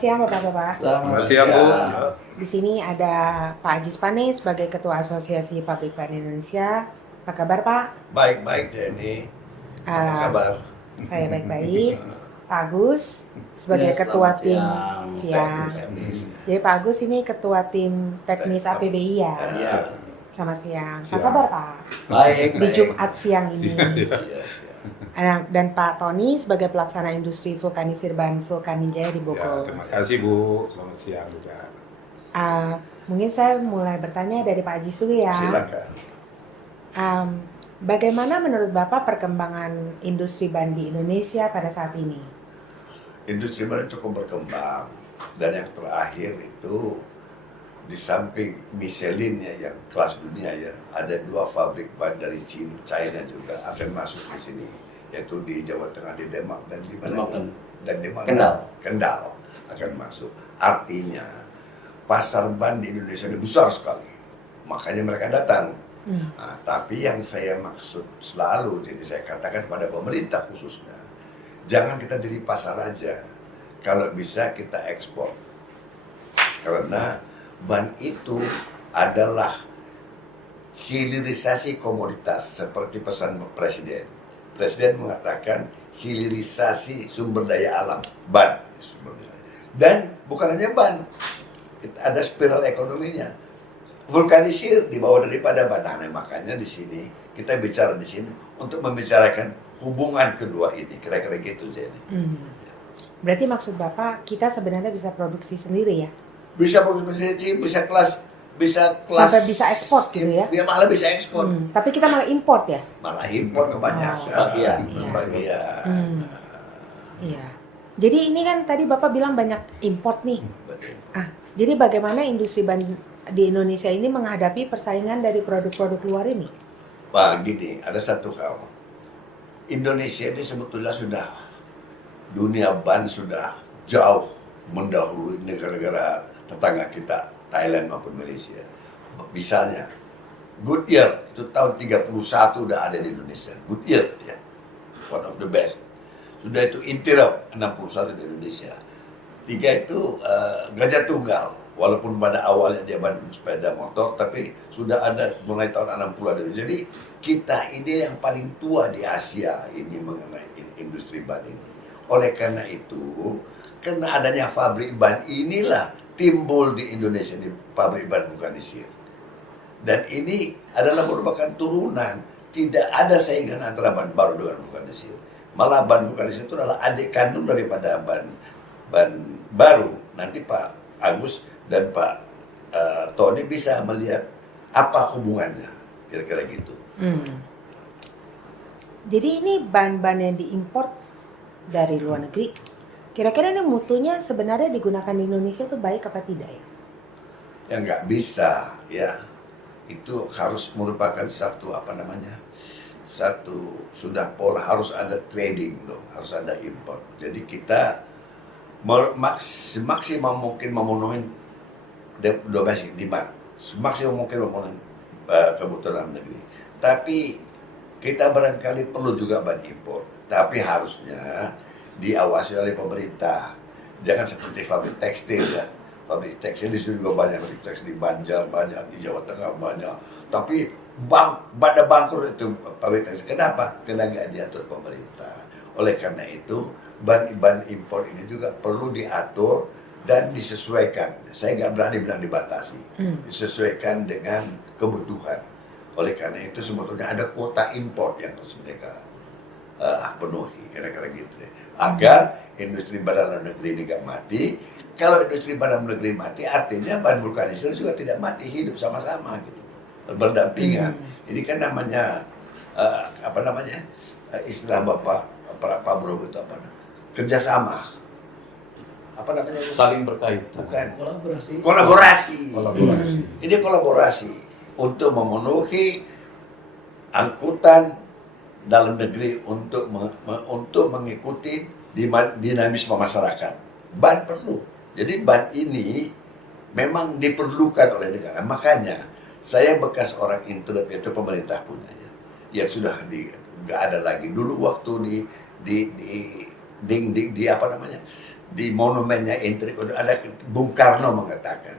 siang Bapak-Bapak. Selamat siang Bu. Di sini ada Pak Ajis Pane sebagai Ketua Asosiasi Pabrik Ban Indonesia. Apa kabar Pak? Baik-baik Jenny. Apa kabar? Saya baik-baik. Pak Agus sebagai Ya, Ketua selamat Tim siang. Siang. Jadi Pak Agus ini Ketua Tim Teknis APBI ya. Iya. Selamat siang. Apa Siang. kabar Pak? Baik. Di Jumat siang ini. Iya, siap. Dan Pak Tony sebagai Pelaksana Industri Vulkanisir Ban Vulkaninjaya di Ya, Bogor. terima kasih Bu. Selamat siang juga. Mungkin saya mulai bertanya dari Pak Ajis dulu ya. Silakan. Bagaimana menurut Bapak perkembangan industri ban di Indonesia pada saat ini? Industri ban cukup berkembang dan yang terakhir itu di samping Michelin ya yang kelas dunia ya, ada 2 pabrik ban dari China juga akan masuk di sini, yaitu di Jawa Tengah, di Demak dan di mana? Dan di mana? Kendal akan masuk. Artinya pasar ban di Indonesia ini besar sekali, makanya mereka datang. Nah, tapi yang saya maksud selalu, jadi saya katakan pada pemerintah khususnya, jangan kita jadi pasar aja, kalau bisa kita ekspor, karena ban itu adalah hilirisasi komoditas seperti pesan Presiden. Presiden mengatakan hilirisasi sumber daya alam, ban. Dan bukan hanya ban, ada spiral ekonominya. Vulkanisir di bawah daripada ban. Nah, makanya di sini kita bicara di sini untuk membicarakan hubungan kedua ini, kira-kira gitu Jenny. Berarti maksud Bapak kita sebenarnya bisa produksi sendiri ya? Bisa produksi, bisa kelas Sampai bisa ekspor gitu ya? Dia malah bisa ekspor. Tapi kita malah import ya? Malah impor kebanyakan. Sebagian. Sebagian. Iya. Jadi ini kan tadi Bapak bilang banyak import nih. Betul. Jadi bagaimana industri ban di Indonesia ini menghadapi persaingan dari produk-produk luar ini? Pak, gini, ada satu hal. Indonesia ini sebetulnya sudah, dunia ban sudah jauh mendahului negara-negara tetangga kita, Thailand maupun Malaysia. Misalnya, Goodyear itu tahun 31 udah ada di Indonesia. Goodyear ya, one of the best. Sudah itu Intirap 61 di Indonesia. 3 itu Gajah Tunggal. Walaupun pada awalnya dia ban sepeda motor, tapi sudah ada mulai tahun 60 ada. Jadi kita ini yang paling tua di Asia ini mengenai industri ban ini. Oleh karena itu, karena adanya pabrik ban inilah timbul di Indonesia di pabrik ban vulkanisir. Dan ini adalah merupakan turunan, tidak ada saingan antara ban baru dengan vulkanisir. Malah ban vulkanisir itu adalah adik kandung daripada ban baru. Nanti Pak Agus dan Pak Tony bisa melihat apa hubungannya, kira-kira gitu. Jadi ini ban-ban yang diimpor dari luar negeri, kira-kira ini mutunya sebenarnya digunakan di Indonesia itu baik apa tidak ya? Ya nggak bisa ya, itu harus merupakan satu satu sudah pola, harus ada trading dong, harus ada import. Jadi kita semaksimal mungkin memenuhi domestic demand, semaksimal mungkin memenuhi kebutuhan negeri. Tapi kita barangkali perlu juga ban impor, tapi harusnya diawasi oleh pemerintah. Jangan seperti pabrik tekstil ya. Pabrik tekstil di sini juga banyak, pabrik tekstil di Banjar banyak, di Jawa Tengah banyak. Tapi pada bangkrut itu pabrik tekstil. Kenapa? Karena nggak diatur pemerintah. Oleh karena itu, ban impor ini juga perlu diatur dan disesuaikan. Saya nggak berani bilang dibatasi. Disesuaikan dengan kebutuhan. Oleh karena itu sebetulnya ada kuota impor yang harus mereka penuhi, kira-kira gitu ya. Agar industri ban dalam negeri ini gak mati. Kalau industri ban dalam negeri mati, artinya ban vulkanisir juga tidak mati, hidup sama-sama gitu, berdampingan. Ini kan namanya istilah Bapak Pak Bro itu apa? Kerjasama. Apa namanya? Saling berkaitan. Bukan. Kolaborasi. Ini kolaborasi untuk memenuhi angkutan dalam negeri untuk mengikuti dinamisme masyarakat. Ban perlu. Jadi ban ini memang diperlukan oleh negara. Makanya saya bekas orang Intrep itu pemerintah punya ya. Yang sudah nggak ada lagi. Dulu waktu di di monumennya Intrik ada Bung Karno mengatakan,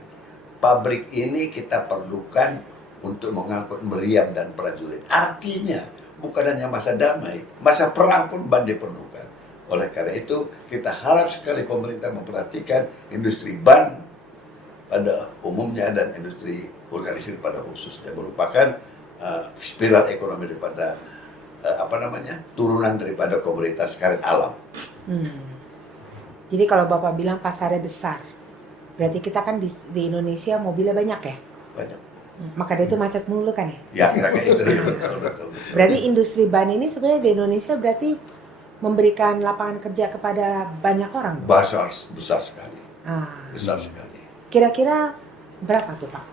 pabrik ini kita perlukan untuk mengangkut meriam dan prajurit. Artinya bukan hanya masa damai, masa perang pun ban diperlukan. Oleh karena itu kita harap sekali pemerintah memperhatikan industri ban pada umumnya dan industri organisir pada khususnya, merupakan spiral ekonomi daripada turunan daripada komoditas karet alam. Jadi kalau Bapak bilang pasarnya besar, berarti kita kan di Indonesia mobilnya banyak ya? Banyak. Maka dia itu macet mulu kan ya? Ya kira-kira itu ya, betul. Berarti industri ban ini sebenarnya di Indonesia berarti memberikan lapangan kerja kepada banyak orang? besar sekali. Besar sekali. Kira-kira berapa tuh Pak?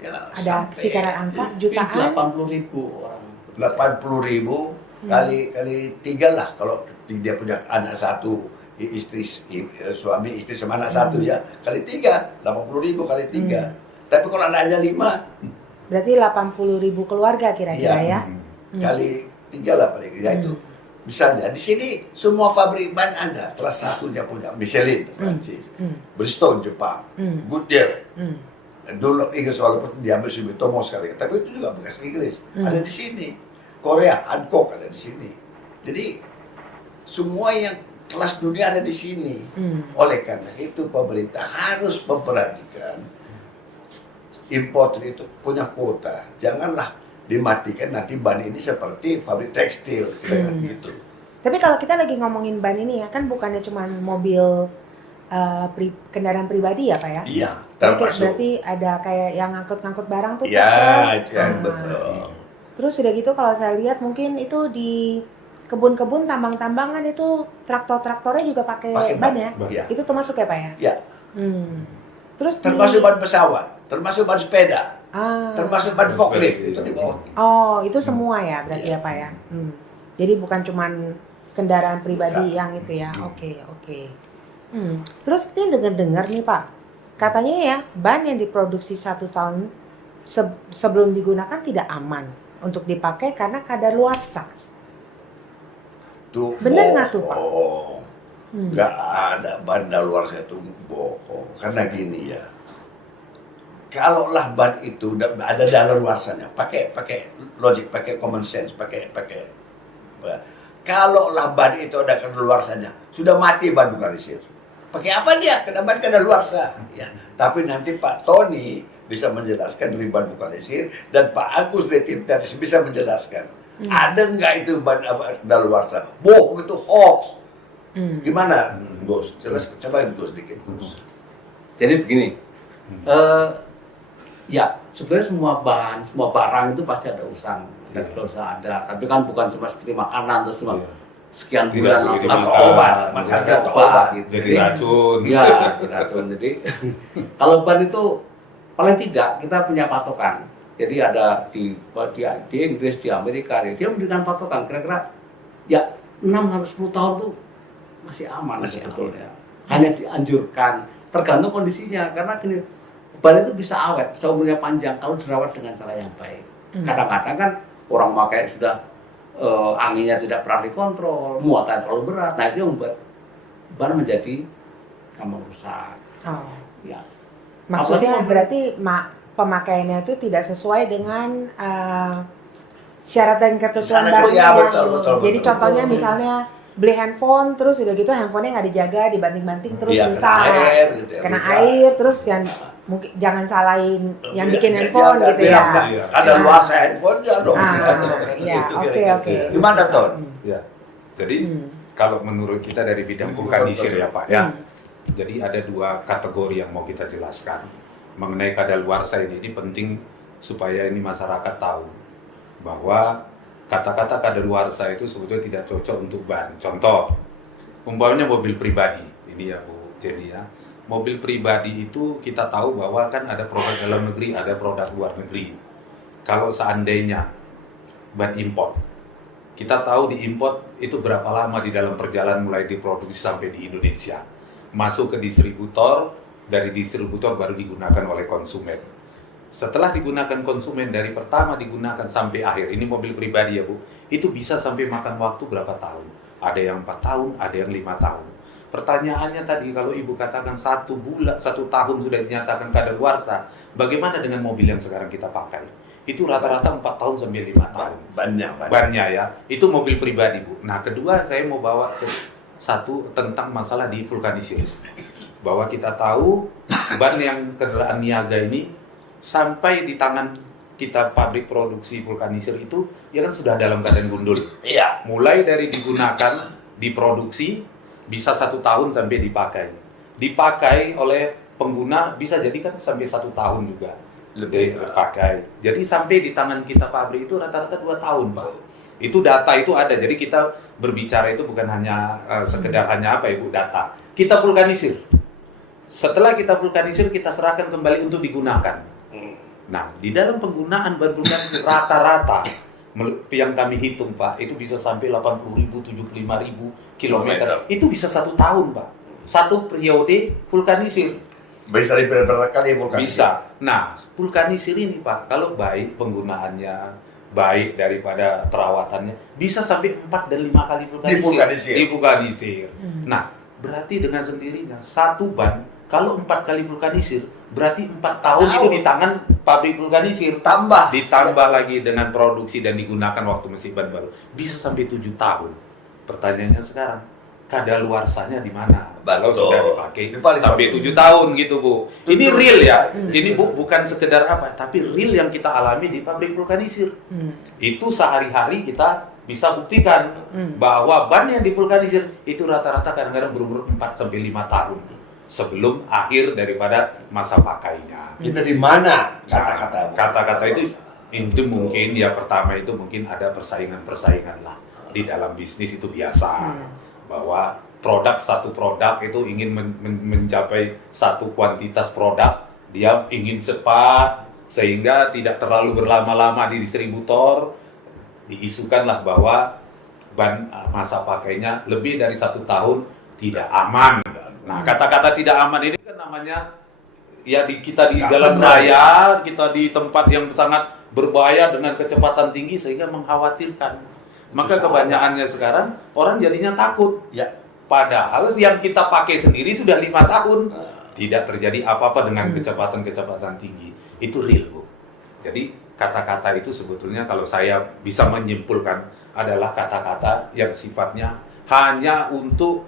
Ya, Ada sampai kisaran angka jutaan? 80.000 orang. 80.000 kali 3 lah, kalau dia punya anak satu, suami istri sama anak satu ya, kali 3, 80.000 kali 3. Tapi kalau anaknya 5, berarti 80.000 keluarga kira-kira ya? kali 3 lah paling ya itu. Misalnya di sini semua pabrik ban ada, kelas 1-nya punya Michelin Prancis, Bridgestone Jepang, Goodyear, Dunlop Inggris, walaupun diambil Sumitomo sekali, tapi itu juga bekas Inggris, ada di sini. Korea, Hankook ada di sini. Jadi semua yang kelas dunia ada di sini. Oleh karena itu pemerintah harus memperhatikan importer itu punya kuota. Janganlah dimatikan nanti ban ini seperti pabrik tekstil, gitu. Tapi kalau kita lagi ngomongin ban ini ya, kan bukannya cuma mobil kendaraan pribadi ya Pak ya? Iya, Termasuk. termasuk. Berarti ada kayak yang ngangkut-ngangkut barang tuh? Iya, truk. itu yang betul. Terus udah gitu kalau saya lihat mungkin itu di kebun-kebun, tambang-tambangan itu traktor-traktornya juga pakai ban ya? Iya. Itu termasuk ya Pak ya? Ya, Terus termasuk ban pesawat, termasuk ban sepeda, termasuk ban forklift itu di bawah. Oh, itu semua ya berarti Iya. ya Pak ya? Jadi bukan cuman kendaraan pribadi yang itu ya? Oke. Terus ini dengar-dengar nih Pak, katanya ya ban yang diproduksi 1 tahun sebelum digunakan tidak aman untuk dipakai karena kadaluarsa. Tuh, Bener nggak tuh, Pak? bohong. Nggak ada ban daluarsa itu, bohong. Karena gini ya, kalaulah ban itu ada daluarsanya, pakai logik, pakai common sense, kalaulah ban itu ada kadaluarsanya, sudah mati ban vulkanisir. Pakai apa dia? Kena ban kadaluarsa. Ya. Tapi nanti Pak Tony bisa menjelaskan dari ban vulkanisir dan Pak Agus dari tim teknis bisa menjelaskan. Ada nggak itu ban kadaluarsa? Bohong, itu hoax. Gimana, Gus? Coba Gus dikit, Gus. Jadi begini, ya sebenarnya semua bahan, semua barang itu pasti ada usang dan dosa ada. Tapi kan bukan cuma seperti makanan terus cuma sekian bulan langsung atau obat, makanya atau obat gitu. Jadi racun. Iya, racun. Jadi kalau ban itu paling tidak kita punya patokan. Jadi ada di Inggris, di Amerika, dia memberikan patokan kira-kira ya 6-10 tahun tuh masih aman sebetulnya. Hanya dianjurkan tergantung kondisinya karena gini, ban itu bisa awet, bisa umurnya panjang kalau dirawat dengan cara yang baik. Kadang-kadang kan orang pakai sudah anginnya tidak pernah dikontrol, muatan terlalu berat, nah itu yang membuat ban menjadi gampang rusak. Oh. Ya. Maksudnya Apalagi berarti pemakaiannya itu tidak sesuai dengan syarat dan ketentuan barangnya. Ya, yang- betul. Jadi contohnya misalnya beli handphone, terus udah gitu handphonenya nggak dijaga, dibanting-banting terus Iya, rusak. kena air, gitu ya, Kena rusak. air, terus yang mungkin jangan salahin yang bikin Biar- handphone biar- gitu biar- ya. biar- Ada luasa handphone aja dong. Ah, Gitu, oke, kira-kira. oke. Gimana, Ton? Ya. Jadi kalau menurut kita dari bidang vulkanisir ya Pak ya. Jadi ada 2 kategori yang mau kita jelaskan mengenai kadaluarsa ini penting supaya ini masyarakat tahu bahwa kata-kata kadaluarsa itu sebetulnya tidak cocok untuk ban. Contoh, umpamanya mobil pribadi, ini ya Bu Jenny ya. Mobil pribadi itu kita tahu bahwa kan ada produk dalam negeri, ada produk luar negeri. Kalau seandainya ban import, kita tahu di import itu berapa lama di dalam perjalanan mulai diproduksi sampai di Indonesia. Masuk ke distributor, dari distributor baru digunakan oleh konsumen. Setelah digunakan konsumen, dari pertama digunakan sampai akhir, ini mobil pribadi ya Bu, itu bisa sampai makan waktu berapa tahun. Ada yang 4 tahun, ada yang 5 tahun. Pertanyaannya tadi, kalau Ibu katakan 1 tahun sudah dinyatakan kadaluarsa, bagaimana dengan mobil yang sekarang kita pakai? Itu rata-rata 4 tahun sampai 5 tahun. Bannya ya. Itu mobil pribadi, Bu. Nah, kedua saya mau bawa satu tentang masalah di vulkanisir. Bahwa kita tahu ban yang kendaraan niaga ini sampai di tangan kita pabrik produksi vulkanisir itu ya kan sudah dalam keadaan gundul. Iya. Mulai dari digunakan, diproduksi, bisa 1 tahun sampai dipakai. Dipakai oleh pengguna bisa jadi kan sampai 1 tahun juga Lebih. dipakai. Jadi sampai di tangan kita pabrik itu rata-rata 2 tahun, Pak. Itu data itu ada. Jadi kita berbicara itu bukan hanya sekedar hanya apa Ibu, data. Kita vulkanisir. Setelah kita vulkanisir, kita serahkan kembali untuk digunakan. Nah, di dalam penggunaan ban vulkanisir rata-rata yang kami hitung, Pak, itu bisa sampai 80.000, 75.000 kilometer. Itu bisa 1 tahun, Pak. 1 periode vulkanisir. Bisa berapa kali vulkanisir? Bisa. Nah, vulkanisir ini, Pak, kalau baik penggunaannya, baik daripada perawatannya, bisa sampai 4 dan 5 kali vulkanisir. Divulkanisir. Nah, berarti dengan sendirinya 1 ban, kalau 4 kali vulkanisir, berarti 4 tahun itu di tangan pabrik vulkanisir. Ditambah lagi dengan produksi dan digunakan waktu mesin ban baru, bisa sampai 7 tahun. Pertanyaannya sekarang, kadaluarsanya di mana? Kalau sudah dipakai sampai 7 tahun gitu, Bu. Ini real ya. Ini bukan sekedar apa, tapi real yang kita alami di pabrik vulkanisir. Itu sehari-hari kita bisa buktikan bahwa ban yang divulkanisir itu rata-rata kadang-kadang berumur 4 sampai 5 tahun sebelum akhir daripada masa pakainya. Itu dari mana kata-kata? Kata-kata itu mungkin ya, pertama itu mungkin ada persaingan lah di dalam bisnis, itu biasa. Bahwa satu produk itu ingin mencapai satu kuantitas produk, dia ingin cepat sehingga tidak terlalu berlama-lama di distributor. Diisukanlah bahwa ban masa pakainya lebih dari 1 tahun tidak aman. Nah, kata-kata tidak aman ini kan namanya ya kita di jalan raya, kita di tempat yang sangat berbahaya dengan kecepatan tinggi sehingga mengkhawatirkan. Maka kebanyakannya sekarang orang jadinya takut. Ya. Padahal yang kita pakai sendiri sudah 5 tahun tidak terjadi apa-apa dengan kecepatan-kecepatan tinggi. Itu real, Bu. Jadi kata-kata itu sebetulnya kalau saya bisa menyimpulkan adalah kata-kata yang sifatnya hanya untuk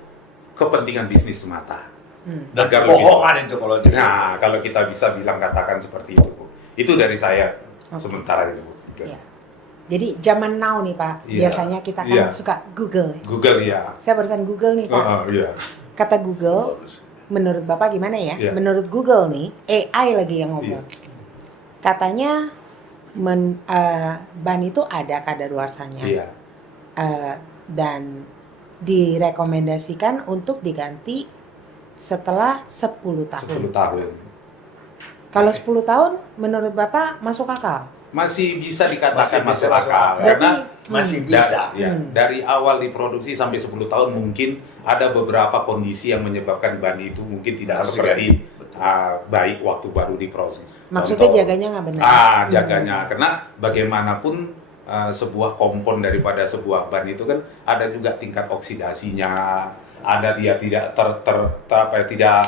kepentingan bisnis semata. Dan kebohongan itu kalau Nah, kalau kita bisa katakan seperti itu, Bu. Itu dari saya sementara itu, Bu. Ya. Jadi zaman now nih, Pak, biasanya kita kan suka Google. Google, ya. Saya barusan Google nih, Pak. Kata Google, menurut Bapak gimana ya? Menurut Google nih, AI lagi yang ngomong. Katanya ban itu ada kadaluarsanya. Dan direkomendasikan untuk diganti setelah 10 tahun. 10 tahun. Kalau 10 tahun menurut Bapak masuk akal? Masih bisa dikatakan masuk akal. Karena masih bisa. Dari awal diproduksi sampai 10 tahun mungkin ada beberapa kondisi yang menyebabkan ban itu mungkin tidak seperti baik waktu baru diproses. Maksudnya jaganya nggak benar? Jaganya. Karena bagaimanapun sebuah kompon daripada sebuah ban itu kan ada juga tingkat oksidasinya, ada dia tidak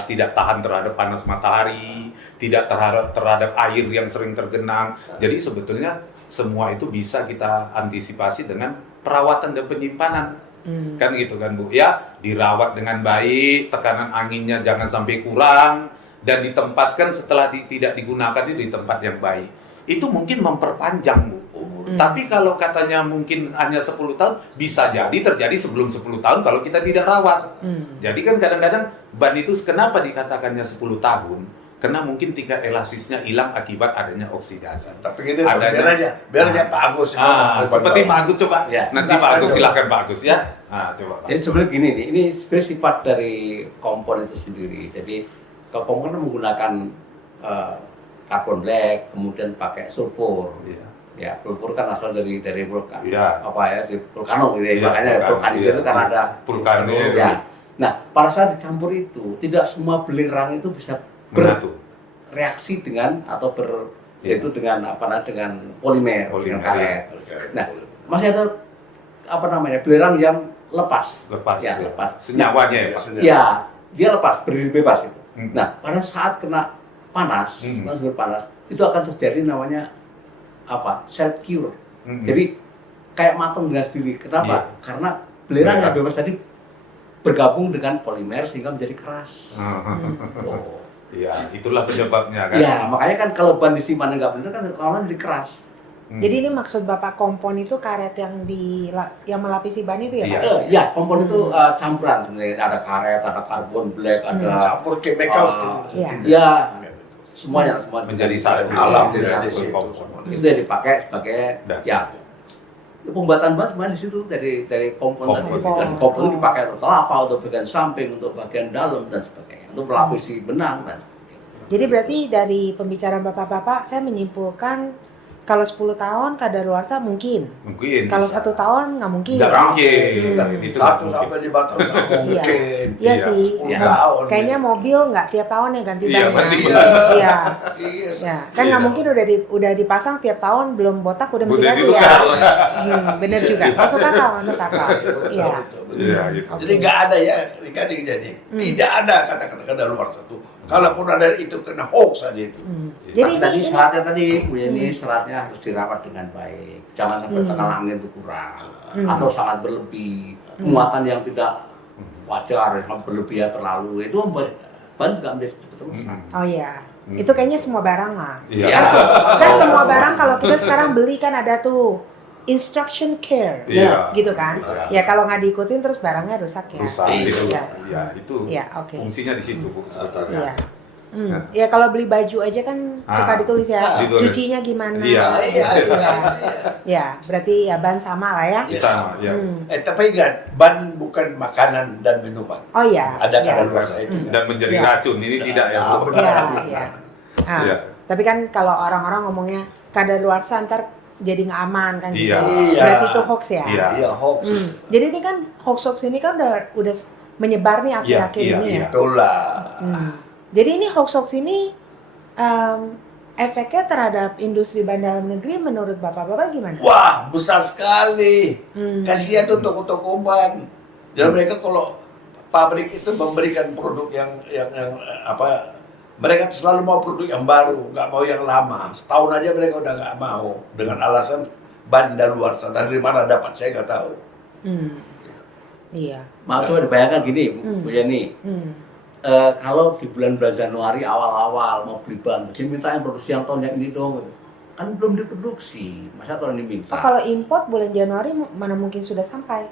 tidak tahan terhadap panas matahari, tidak terhadap air yang sering tergenang. Jadi sebetulnya semua itu bisa kita antisipasi dengan perawatan dan penyimpanan. Kan gitu kan, Bu. Ya, dirawat dengan baik, tekanan anginnya jangan sampai kurang, dan ditempatkan setelah tidak digunakan itu di tempat yang baik. Itu mungkin memperpanjang, Bu. Tapi kalau katanya mungkin hanya 10 tahun, bisa jadi terjadi sebelum 10 tahun kalau kita tidak rawat. Jadi kan kadang-kadang ban itu kenapa dikatakannya 10 tahun? Karena mungkin tingkat elastisnya hilang akibat adanya oksidasi. Tapi gitu, biar aja Pak Agus. Seperti Pak Agus coba. Nanti Pak Agus, silakan Pak Agus ya. Coba Pak. Jadi sebenarnya gini nih, ini sebenarnya sifat dari kompon itu sendiri. Jadi kalau kompon menggunakan carbon black, kemudian pakai sulfur. Ya, sulfur kan asal dari vulkan. Di vulkano gitu ya. Makanya vulkanisir itu kan ada vulkano. Ya. Nah, pada saat dicampur itu, tidak semua belerang itu bisa bereaksi dengan atau yaitu dengan dengan polimer, dengan karet. Nah, masih ada belerang yang lepas. Lepas. Ya, lepas. Senyawanya ya, Pak. Biasanya. Ya, dia lepas, berdiri bebas itu. Hmm. Nah, pada saat kena panas, Hmm. langsung panas, itu akan terjadi namanya apa? Self cure. Hmm. Jadi kayak matang dengan sendiri. Kenapa? Iya. Karena belerang yang Belerang. bebas tadi bergabung dengan polimer sehingga menjadi keras. Oh. Iya, itulah penyebabnya kan. Ya, makanya kan kalau ban disimpan nggak bener kan lama-lama jadi keras. Hmm. Jadi ini maksud Bapak kompon itu karet yang melapisi ban itu ya, Iya. Pak? Ya, kompon itu campuran sebenarnya. Ada karet, ada carbon black, ada Campur chemical Iya. ya semuanya Menjadi satu. alam Menjadi dari satu. situ kompon. semua. Itu yang dipakai sebagai Dasar. ya pembuatan ban sebenarnya di situ dari kompon tadi. Kompon. Dan kompon itu dipakai untuk kelapa, untuk bagian samping, untuk bagian dalam dan sebagainya, untuk melapisi benang dan sebagainya. Jadi berarti dari pembicaraan Bapak-Bapak, saya menyimpulkan kalau 10 tahun kadaluarsa mungkin. Mungkin. Kalau bisa. 1 tahun nggak mungkin. Nggak mungkin. Hmm. Itu Satu nggak sampai 5 tahun nggak mungkin. Iya Iya. sih. 10 Iya. tahun. Kayaknya mobil nggak tiap tahun ya ganti Iya, ban. ganti ya. ban. Iya. Iya. Ya, kan nggak Iya. mungkin udah dipasang tiap tahun belum botak udah mesti Udah ganti ya. ditukar. Bener juga. Masuk akal, masuk akal. Iya. Betul. Iya, gitu. Oke. Jadi nggak ada ya, Rikadi jadi tidak ada kata-kata kadaluarsa satu. Kalaupun ada itu kena hoax saja itu. Jadi Tadi ini syaratnya tadi, Bu Yeni, syaratnya harus dirawat dengan baik. Jangan sampai tekanan angin itu kurang atau sangat berlebih, muatan yang tidak wajar, yang berlebihan terlalu itu membuat ban juga menjadi cepat rusak. oh iya. Itu kayaknya semua barang lah. Iya. Ya. Kan semua barang kalau kita sekarang beli kan ada tuh instruction care, Iya. gitu kan? Iya. Ya kalau nggak diikutin terus barangnya rusak ya. Rusak Iya. itu. Iya. Iya, itu. Iya, oke. Fungsinya di situ, Bu, sebetulnya. Iya. Ya kalau beli baju aja kan suka ditulis ya, ditulis. cucinya gimana? Iya. Iya, iya. Ya, berarti ya ban sama lah ya. Bisa, ya. Tapi ingat, ban bukan makanan dan minuman. Oh iya. Ada iya. kadaluarsa itu. Dan menjadi Iya. racun ini tidak ya, Bu? benar. Iya, iya. Ah, Iya. Tapi kan kalau orang-orang ngomongnya kadaluarsa ntar jadi nggak aman kan gitu. Iya. Iya. Berarti itu hoax ya. Iya. Iya, hoax. Jadi ini kan hoax-hoax ini kan udah menyebar nih akhir-akhir Iya, ini iya. ya. Itulah. Jadi ini hoax-hoax ini efeknya terhadap industri ban dalam negeri menurut Bapak-Bapak gimana? Wah, besar sekali. Kasihan tuh toko-toko ban. Dan mereka kalau pabrik itu memberikan produk yang apa? Mereka tuh selalu mau produk yang baru, nggak mau yang lama. Setahun aja mereka udah nggak mau dengan alasan ban daluarsa. Dari mana dapat saya nggak tahu. Iya. Mau coba dibayangkan gini, Bu Yeni. Kalau di bulan-bulan Januari awal-awal mau beli ban, jadi minta yang produksi yang tahun yang ini dong. Kan belum diproduksi, masa tahun ini minta. Oh, kalau import bulan Januari mana mungkin sudah sampai?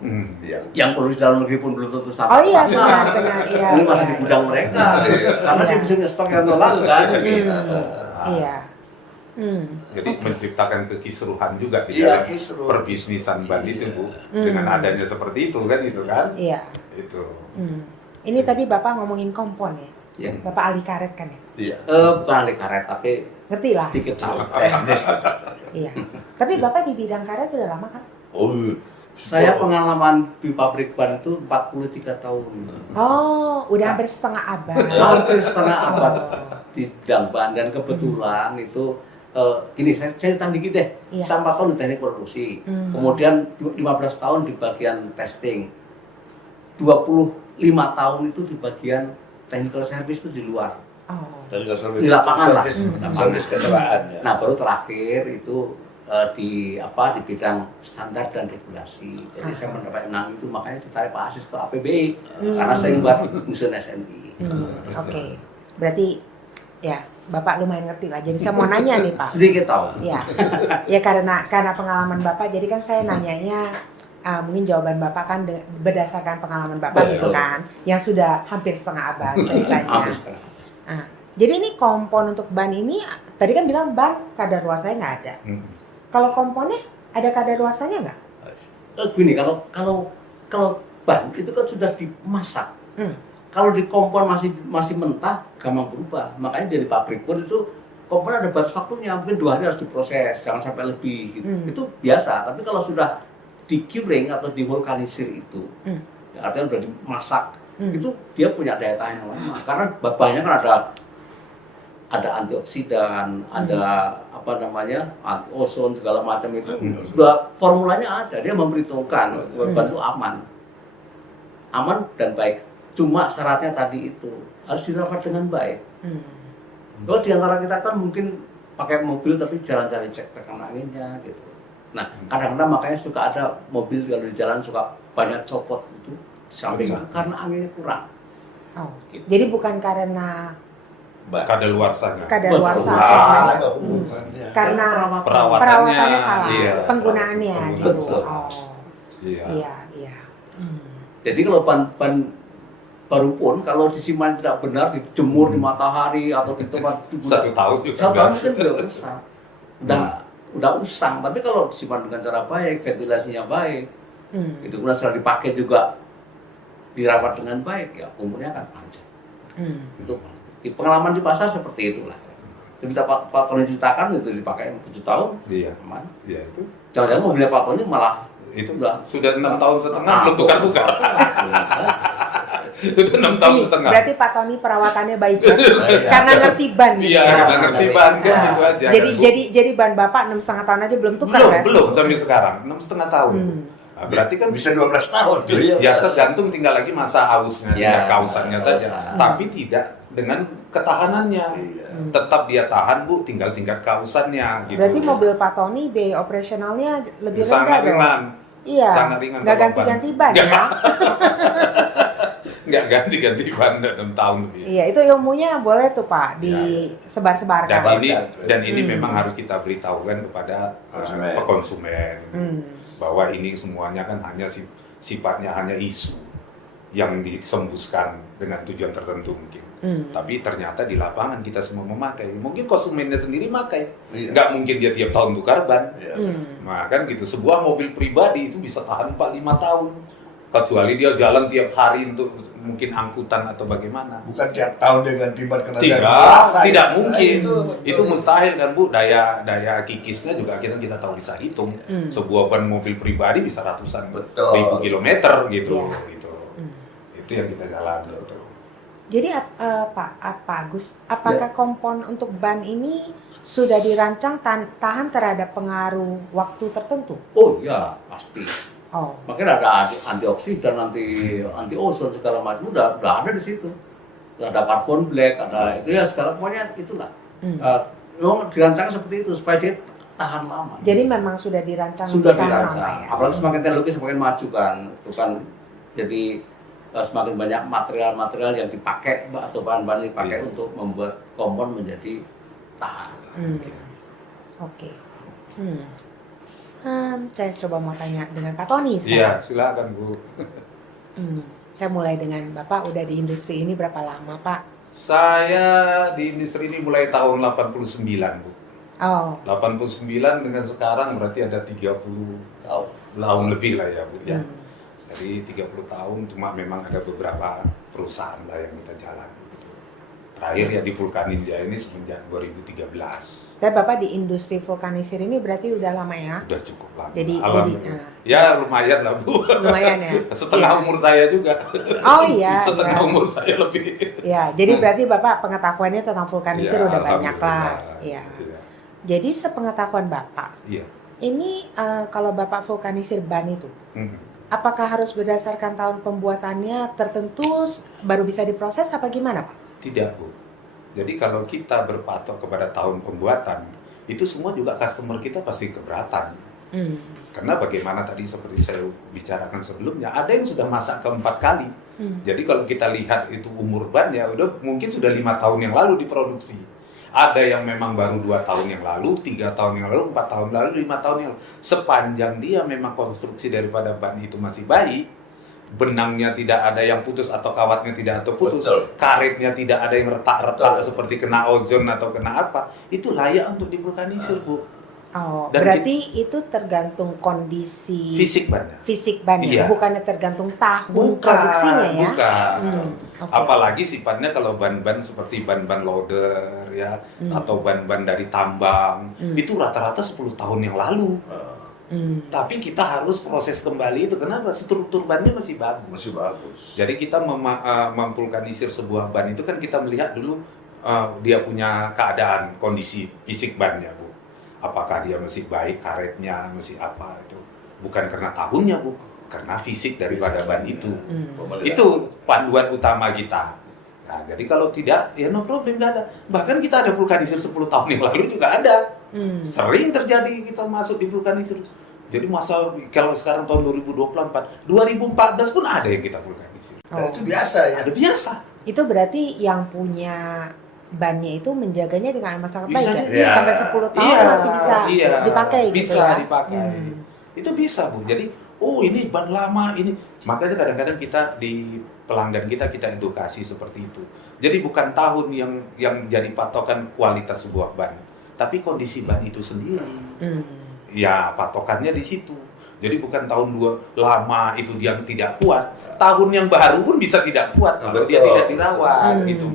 Yang produksi dalam negeri pun belum tentu sampai. Oh iya, ke pasar. benar, iya. Ini masih iya, di gudang mereka, karena dia bisa ngestok yang tahun lalu kan. Iya. Jadi menciptakan kekisruhan juga di Iya, dalam kisruh. perbisnisan ban itu, Bu. Dengan adanya seperti itu kan, Iya. Itu. Ini tadi Bapak ngomongin kompon ya? Ya. Bapak ahli karet kan ya? Iya. Bukan ahli karet, tapi Ngerti lah. sedikit tahu. Teknis. Iya. Tapi Bapak di bidang karet udah lama kan? Oh, Saya pengalaman di pabrik ban itu 43 tahun. Oh, udah hampir setengah abad. Hampir setengah abad di bidang ban, dan kebetulan itu ini saya cerita dikit deh. Iya. Saya 4 tahun di teknik produksi, kemudian 15 tahun di bagian testing, 25 tahun itu di bagian technical service itu di luar. Oh. Technical service. Di lapangan lah. Service kendaraan ya. Nah, baru terakhir itu di bidang standar dan regulasi. Jadi saya mendapat 6 itu, makanya ditarik Pak Asis ke APBI karena saya buat urusan SNI. Oke. Berarti ya Bapak lumayan ngerti lah. Jadi saya mau nanya nih Pak. Sedikit tahu. Ya, ya karena pengalaman Bapak. Jadi kan saya nanyanya mungkin jawaban Bapak kan berdasarkan pengalaman Bapak gitu kan, yang sudah hampir setengah abad ceritanya. Hampir setengah. Nah, jadi ini kompon untuk ban ini tadi kan bilang ban kadaluarsanya nggak ada. Kalau komponnya ada kadaluarsanya nggak? Gini, kalau ban itu kan sudah dimasak. Kalau di kompon masih mentah, gampang berubah. Makanya dari pabrik pun itu kompon ada batas waktunya, mungkin 2 hari harus diproses, jangan sampai lebih gitu. Itu biasa. Tapi kalau sudah di-curing atau divulkanisir itu, ya artinya sudah dimasak, itu dia punya daya tahan yang lama. Karena bahannya kan ada antioksidan, ada apa namanya, anti ozon segala macam itu. Sudah formulanya ada, dia memperhitungkan ban itu aman. aman dan baik. Cuma syaratnya tadi itu harus dirawat dengan baik. Kalau di antara kita kan mungkin pakai mobil tapi jalan-jalan cek tekanan anginnya gitu. Nah, kadang-kadang makanya suka ada mobil kalau di jalan suka banyak copot itu di samping itu karena anginnya kurang. Oh. Gitu. Jadi bukan karena Kadaluarsanya. kadaluarsa, Ada hubungannya. karena Perawatannya, salah, iya. penggunaannya gitu. Betul. Oh. Iya. Iya, iya. Jadi kalau ban baru pun kalau disimpan tidak benar, dijemur di matahari atau di tempat 1 tahun juga. satu tahun mungkin udah usang, udah usang. Tapi kalau disimpan dengan cara baik, ventilasinya baik, itu kemudian setelah dipakai juga dirawat dengan baik, ya umurnya akan panjang. Itu pasti. Pengalaman di pasar seperti itulah. Jadi Pak Tony ceritakan itu dipakai 7 tahun, Iya. aman. Iya itu. Jangan-jangan mobilnya Pak Tony malah Itu udah sudah 6 tahun setengah belum tukar-tukar. Sudah 6 tahun setengah. Berarti Pak Tony perawatannya baik ya? Karena ngerti ban gitu Iya, ya. karena ngerti ban kan Nah, itu aja. jadi ban Bapak 6,5 tahun aja belum tukar belum, kan? belum sampai sekarang 6,5 tahun. Nah, berarti kan Bisa 12 tahun tuh ya. ya tergantung tinggal lagi masa hausnya, Ya, tinggal kausannya saja. kausan. Tapi tidak dengan ketahanannya. Iya. Tetap dia tahan Bu, tinggal tingkat kausannya gitu. Berarti mobil Pak Tony biaya operasionalnya lebih rendah sangat dong? ringan. Iya, Sangat ringan nggak kalau ganti-ganti ban. ban ya? Nggak ganti-ganti ban 6 tahun lebih. Iya, itu ilmunya boleh tuh Pak disebar-sebarkan. Dan ini memang harus kita beritahukan kepada Konsumen. konsumen Hmm. bahwa ini semuanya kan hanya sifatnya hanya isu yang disembuskan dengan tujuan tertentu mungkin. Tapi ternyata di lapangan kita semua memakai. Mungkin konsumennya sendiri makai. Iya. Nggak mungkin dia tiap tahun tukar ban. Iya. Nah kan gitu, sebuah mobil pribadi itu bisa tahan 4-5 tahun. Kecuali dia jalan tiap hari untuk mungkin angkutan atau bagaimana. Bukan tiap tahun dia ganti ban karena dia Tidak, merasa, tidak ya. mungkin. Nah, betul. Itu mustahil kan Bu. Daya kikisnya juga kita tahu bisa hitung. Sebuah ban mobil pribadi bisa ratusan Betul. ribu kilometer gitu. Iya. Gitu. Itu yang kita jalan. Jadi Pak Agus, apakah kompon untuk ban ini sudah dirancang tahan terhadap pengaruh waktu tertentu? Oh ya pasti. Oh, Makanya ada antioksidan, anti ozon segala macam udah ada di situ. Ada carbon black, ada itu ya segala pokoknya itulah. Memang dirancang seperti itu supaya dia tahan lama. jadi memang sudah dirancang Sudah tahan dirancang. lama ya? Apalagi semakin teknologi semakin maju kan, itu kan jadi semakin banyak material-material yang dipakai atau bahan-bahan yang dipakai untuk membuat kompon menjadi tahan. Oke. Saya coba mau tanya dengan Pak Tony Iya, sekarang. silakan Bu. Saya mulai dengan Bapak udah di industri ini berapa lama Pak? Saya di industri ini mulai tahun 89 Bu. Oh, 89 dengan sekarang berarti ada 30 tahun lebih lah ya Bu ya. Jadi 30 tahun, cuma memang ada beberapa perusahaan lah yang kita jalan gitu. Terakhir ya di Vulkaninja ini semenjak 2013. tapi Bapak di industri vulkanisir ini berarti udah lama ya? Udah cukup lama. Jadi- Alhamdulillah. Ya lumayan lah Bu. Lumayan ya? Setengah Iya. umur saya juga. Oh iya. Setengah iya. umur saya lebih. Ya, jadi berarti Bapak pengetahuannya tentang vulkanisir Ya, udah banyak lah. alhamdulillah. Iya. Iya. Jadi sepengetahuan Bapak, Iya. ini kalau Bapak vulkanisir ban itu, apakah harus berdasarkan tahun pembuatannya tertentu baru bisa diproses apa gimana Pak? Tidak Bu. Jadi kalau kita berpatok kepada tahun pembuatan, itu semua juga customer kita pasti keberatan. Karena bagaimana tadi seperti saya bicarakan sebelumnya, ada yang sudah masak keempat kali. Jadi kalau kita lihat itu umur ban ya udah mungkin sudah 5 tahun yang lalu diproduksi. Ada yang memang baru 2 tahun yang lalu, 3 tahun yang lalu, 4 tahun lalu, 5 tahun yang lalu. Sepanjang dia memang konstruksi daripada ban itu masih baik, benangnya tidak ada yang putus atau kawatnya tidak atau putus, Betul. karetnya tidak ada yang retak-retak Betul. seperti kena ozon atau kena apa, itu layak untuk divulkanisir Bu. Oh, Dan berarti itu tergantung kondisi Fisik bannya. fisik bannya, Iya. bukannya tergantung tahun produksinya ya? Bukan. Oke. Apalagi sifatnya kalau ban-ban seperti ban-ban loader ya atau ban-ban dari tambang itu rata-rata 10 tahun yang lalu. Tapi kita harus proses kembali itu. Kenapa? Struktur bannya masih bagus. Masih bagus. Jadi kita memvulkanisir sebuah ban itu kan kita melihat dulu dia punya keadaan kondisi fisik bannya Bu. Apakah dia masih baik karetnya, masih apa itu. Bukan karena tahunnya Bu. Karena fisik daripada ban itu. Pemeliharaan. Itu panduan utama kita. Nah, jadi kalau tidak, ya no problem, nggak ada. Bahkan kita ada vulkanisir 10 tahun yang lalu juga ada. Sering terjadi kita masuk di vulkanisir. Jadi masa kalau sekarang tahun 2024, 2014 pun ada yang kita vulkanisir. Dan itu biasa ya. Ada biasa. Itu berarti yang punya bannya itu menjaganya dengan amat sangat baik Bisa, ya? iya. Sampai 10 tahun Iya, masih bisa iya, dipakai gitu bisa ya? dipakai. Itu bisa, Bu. Jadi, oh ini ban lama ini. Makanya kadang-kadang kita di pelanggan kita edukasi seperti itu. Jadi bukan tahun yang jadi patokan kualitas sebuah ban, tapi kondisi ban itu sendiri. Ya, patokannya di situ. Jadi bukan tahun lama itu dia tidak kuat, tahun yang baru pun bisa tidak kuat kalau dia Betul. tidak dirawat gitu.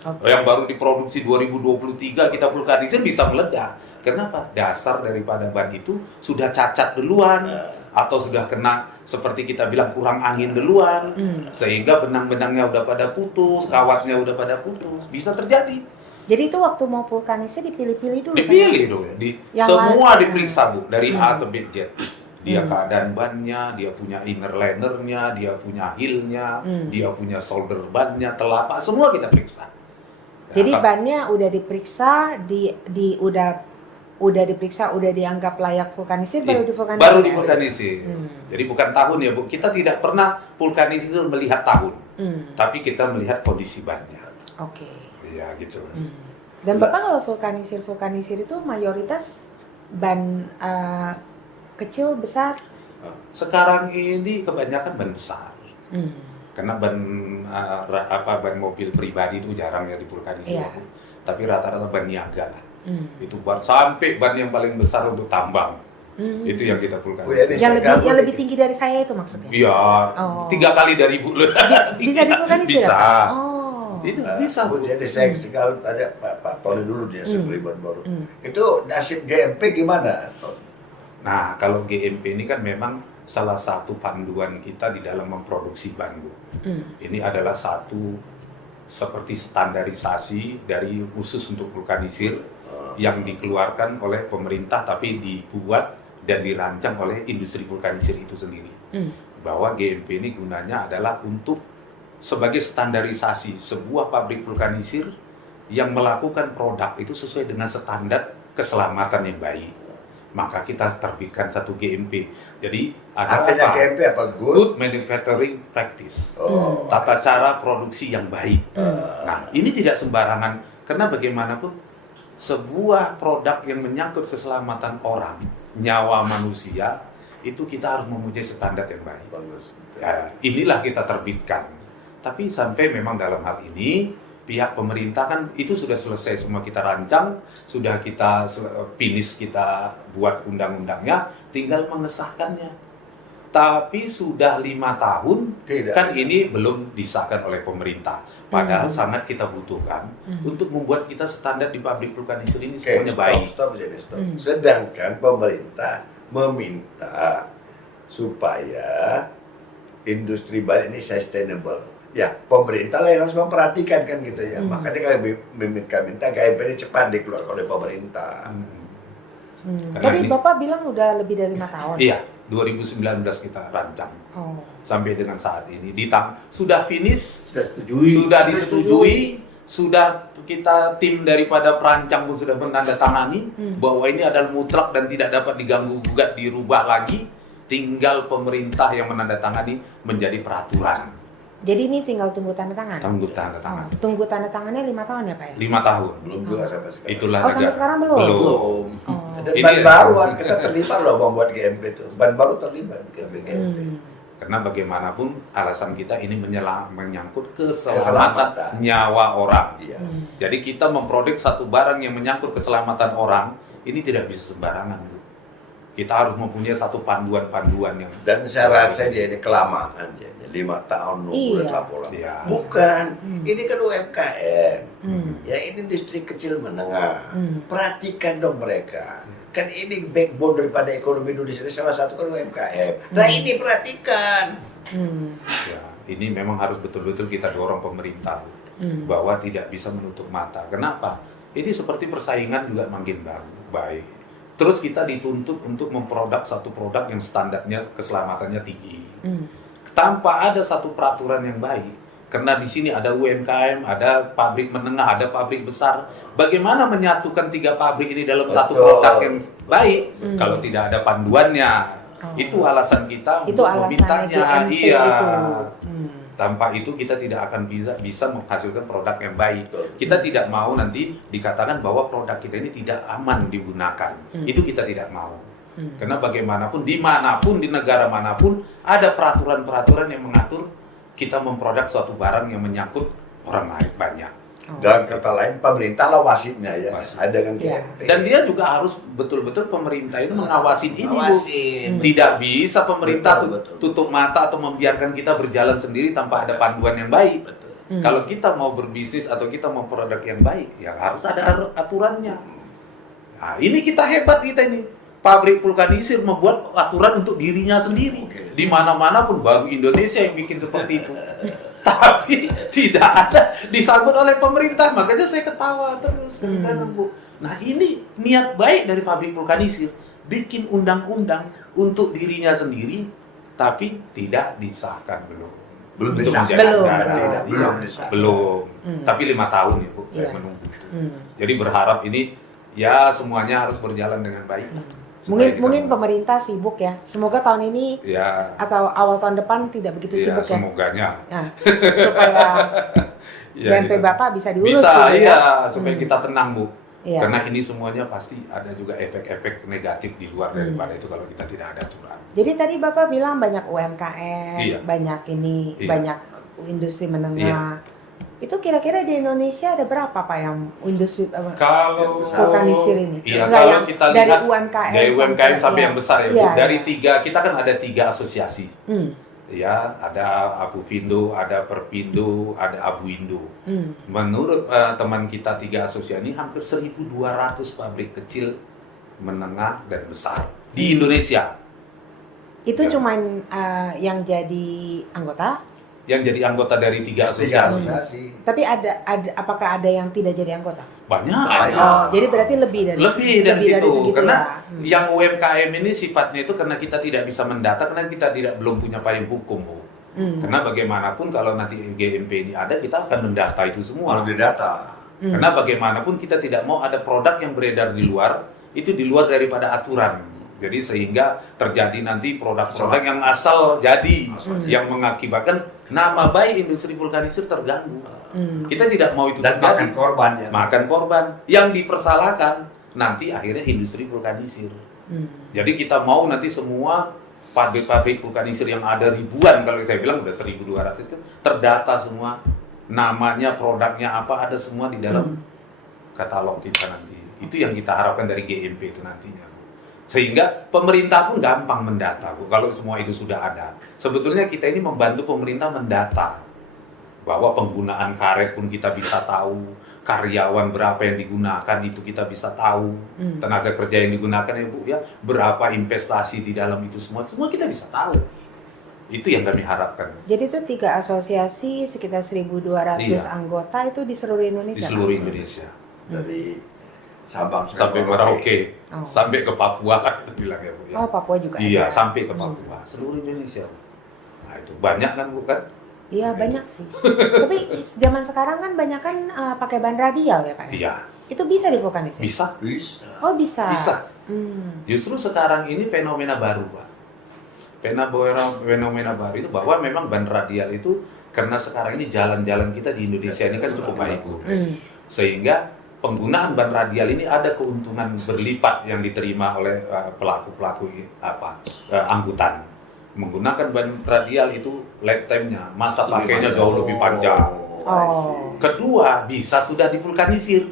Oke. Yang baru diproduksi 2023 kita vulkanisir bisa meledak. Kenapa? Dasar daripada ban itu sudah cacat duluan atau sudah kena seperti kita bilang kurang angin duluan sehingga benang-benangnya udah pada putus, kawatnya udah pada putus. Bisa terjadi. Jadi itu waktu mau vulkanisir dipilih-pilih dulu? Dipilih dong. Yang Semua lain. diperiksa, Bu, dari A sampai Z. Dia keadaan bannya, dia punya inner linernya, dia punya heel-nya, dia punya shoulder bannya, telapak, semua kita periksa. Jadi Nah, bannya udah diperiksa, udah diperiksa, udah dianggap layak vulkanisir, baru divulkanisir. baru ya? divulkanisir. Jadi bukan tahun ya, Bu. Kita tidak pernah vulkanisir itu melihat tahun, tapi kita melihat kondisi bannya. Oke. Iya, gitu. Dan Bapak kalau vulkanisir itu mayoritas ban kecil, besar? Sekarang ini kebanyakan ban besar. Karena ban ban mobil pribadi itu jarang ya divulkanisir. Iya. Bu. Tapi rata-rata ban niaga lah. Itu sampai ban yang paling besar untuk tambang. Itu yang kita Bu, vulkanisir. ya, Yang lebih tinggi dari saya itu maksudnya? Iya, Oh. 3 kali dari Bu. Bisa divulkanisir? Bisa. Pak? Oh. Itu bisa, Bu, Bu. jadi saya sekali tanya Pak Tony dulu dia sebelum ban baru. Itu nasib GMP gimana? Nah, kalau GMP ini kan memang salah satu panduan kita di dalam memproduksi ban, Bu. Ini adalah satu seperti standarisasi dari khusus untuk vulkanisir yang dikeluarkan oleh pemerintah tapi dibuat dan dirancang oleh industri vulkanisir itu sendiri. Bahwa GMP ini gunanya adalah untuk sebagai standarisasi sebuah pabrik vulkanisir yang melakukan produk itu sesuai dengan standar keselamatan yang baik. Maka kita terbitkan satu GMP. Jadi ada Artinya apa? GMP apa? Good Manufacturing Practice. Oh, Tata cara produksi yang baik. Nah, ini tidak sembarangan karena bagaimanapun sebuah produk yang menyangkut keselamatan orang, nyawa manusia, itu kita harus mempunyai standar yang baik. bagus. Ya, inilah kita terbitkan. Tapi sampai memang dalam hal ini pihak pemerintah kan itu sudah selesai semua kita rancang, sudah kita finish, kita buat undang-undangnya, tinggal mengesahkannya. Tapi sudah 5 tahun Tidak kan bisa. ini belum disahkan oleh pemerintah. Padahal sangat kita butuhkan untuk membuat kita standar di pabrik vulkanisir ini Oke, semuanya baik. stop. Sedangkan pemerintah meminta supaya industri ban ini sustainable. Ya, pemerintah lah yang harus memperhatikan kan gitu ya. Makanya kami minta GMP ini cepat dikeluarkan oleh pemerintah. Karena Tadi ini- Bapak bilang udah lebih dari 5 tahun. Iya, 2019 kita rancang. Oh. Sampai dengan saat ini sudah finish, Sudah setujui. sudah disetujui, sudah kita tim daripada perancang pun sudah menandatangani bahwa ini adalah mutlak dan tidak dapat diganggu gugat, dirubah lagi. Tinggal pemerintah yang menandatangani menjadi peraturan. Jadi ini tinggal tunggu tanda tangan? Tunggu tanda tangan. Oh, tunggu tanda tangannya 5 tahun ya Pak ya? 5 tahun. Belum juga sampai sekarang. Itulah Oh, sampai negara. sekarang belum? Belum. Oh. Dan Ini ban ya. baru kita terlibat loh membuat GMP itu. Ban baru terlibat GMP. Karena bagaimanapun alasan kita ini menyangkut keselamatan Keselamatan. nyawa orang. Yes. Jadi kita memproduksi satu barang yang menyangkut keselamatan orang, ini tidak bisa sembarangan, Bu. Kita harus mempunyai satu panduan-panduan yang Dan saya rasa jadi kelamaan jadi 5 tahun nunggu Iya. laporan. Iya. Bukan, ini kan UMKM. Ya ini industri kecil menengah. Perhatikan dong mereka. Kan ini backbone daripada ekonomi Indonesia, salah satu kan UMKM. Nah ini perhatikan. ya, ini memang harus betul-betul kita dorong pemerintah bahwa tidak bisa menutup mata. Kenapa? Ini seperti persaingan juga makin baik. Terus kita dituntut untuk memproduk satu produk yang standarnya keselamatannya tinggi. Tanpa ada satu peraturan yang baik. Karena di sini ada UMKM, ada pabrik menengah, ada pabrik besar. Bagaimana menyatukan 3 pabrik ini dalam satu Betul. produk yang baik kalau tidak ada panduannya? Itu alasan kita Itu untuk alasannya memintanya. GMP Iya. itu. Tanpa itu kita tidak akan bisa menghasilkan produk yang baik. Betul. Kita tidak mau nanti dikatakan bahwa produk kita ini tidak aman digunakan. Itu kita tidak mau. Karena bagaimanapun, dimanapun, di negara manapun, ada peraturan-peraturan yang mengatur kita memproduk suatu barang yang menyangkut orang lain banyak. Dan kata lain pemerintah lah wasitnya ya. Wasit. Ada dengan Iya. GMP. Dan dia juga harus betul-betul pemerintah itu mengawasin ini, Bu. Ngawasin. Tidak bisa pemerintah Betul, betul. tutup mata atau membiarkan kita berjalan sendiri tanpa ada panduan yang baik. Betul. Kalau kita mau berbisnis atau kita mau produk yang baik, ya harus ada aturannya. Nah, ini kita hebat kita ini. Pabrik vulkanisir membuat aturan untuk dirinya sendiri. Oke. Di mana-mana pun baru Indonesia yang bikin seperti itu. Tapi tidak ada disambut oleh pemerintah. Makanya saya ketawa terus. Kadang-kadang, Bu. Nah, ini niat baik dari pabrik vulkanisir. Bikin undang-undang untuk dirinya sendiri, tapi tidak disahkan belum. Belum Untuk disahkan. menjadi Belum. negara. Tidak, Iya. belum disahkan. Belum. Tapi 5 tahun ya, Bu. Saya Iya. menunggu. Hmm. Jadi berharap ini ya semuanya harus berjalan dengan baik. Mungkin Supaya kita- mungkin pemerintah sibuk ya. Semoga tahun ini ya, atau awal tahun depan tidak begitu ya sibuk ya. semoganya. Nah, supaya Ya, GMP gitu. Bapak bisa diurus Bisa, gitu iya, ya. supaya kita tenang, Bu. Iya. Karena ini semuanya pasti ada juga efek-efek negatif di luar daripada itu kalau kita tidak ada aturan. Jadi tadi Bapak bilang banyak UMKM, Iya. banyak ini, Iya. banyak industri menengah. Itu kira-kira di Indonesia ada berapa Pak yang industri Kalau vulkanisir ini? Iya, Enggak, kalau yang kita dari lihat UMKM dari UMKM sampai iya. yang besar ya, Bu. Iya, Dari iya. 3, kita kan ada 3 asosiasi. Hmm, Ya, ada Abuvindo, ada Perpindo, ada Abuindo. hmm. Menurut teman kita 3 asosiasi ini hampir 1.200 pabrik kecil, menengah, dan besar di Indonesia. Itu Ya. cuman yang jadi anggota, Yang jadi anggota dari 3 Tiga asosiasi. asosiasi. tapi ada apakah ada yang tidak jadi anggota? Banyak. Banyak. Oh, jadi berarti lebih dari Lebih dari situ. segitu Karena ya. Hmm. yang UMKM ini sifatnya itu karena kita tidak bisa mendata, karena kita belum punya payung hukum, Bu. Hmm. Karena bagaimanapun kalau nanti GMP ini ada, kita akan mendata itu semua. Harus didata. Hmm. Karena bagaimanapun kita tidak mau ada produk yang beredar di luar, itu di luar daripada aturan. Jadi sehingga terjadi nanti produk-produk yang asal jadi, yang mengakibatkan nama baik industri vulkanisir terganggu. Hmm. Kita tidak mau itu Dan terjadi. makan korban ya. Makan korban. Yang dipersalahkan nanti akhirnya industri vulkanisir. Hmm. Jadi kita mau nanti semua pabrik-pabrik vulkanisir yang ada ribuan, kalau saya bilang udah 1.200 itu terdata semua, namanya, produknya apa, ada semua di dalam katalog kita nanti. Itu yang kita harapkan dari GMP itu nantinya. Sehingga pemerintah pun gampang mendata, Bu, kalau semua itu sudah ada. Sebetulnya kita ini membantu pemerintah mendata bahwa penggunaan karet pun kita bisa tahu, karyawan berapa yang digunakan itu kita bisa tahu, tenaga kerja yang digunakan ya, Bu, ya, berapa investasi di dalam itu semua kita bisa tahu. Itu yang kami harapkan Jadi itu 3 asosiasi sekitar 1.200 Iya. anggota itu di seluruh Indonesia. di Pak? seluruh Indonesia. Dari Sabang Sampai Merauke, Oh. sampai ke Papua itu bilang ya, Bu, ya. Oh, Papua juga Iya, ada. sampai ke Papua, seluruh Indonesia. Nah, itu banyak kan, Bu, kan? Iya, banyak sih. Tapi zaman sekarang kan banyak kan pakai ban radial ya, Pak? Iya, Itu bisa divulkanisir? bisa. Bisa. Oh, bisa. Bisa. Hmm. Justru sekarang ini fenomena baru, Pak. Fenomena baru itu bahwa memang ban radial itu karena sekarang ini jalan-jalan kita di Indonesia ini kan cukup baik, Bu. Hmm. Sehingga penggunaan ban radial ini ada keuntungan berlipat yang diterima oleh pelaku-pelaku angkutan. Menggunakan ban radial itu lifetime-nya, masa Lebih pakainya panjang. jauh lebih panjang. I see. Kedua, bisa sudah divulkanisir.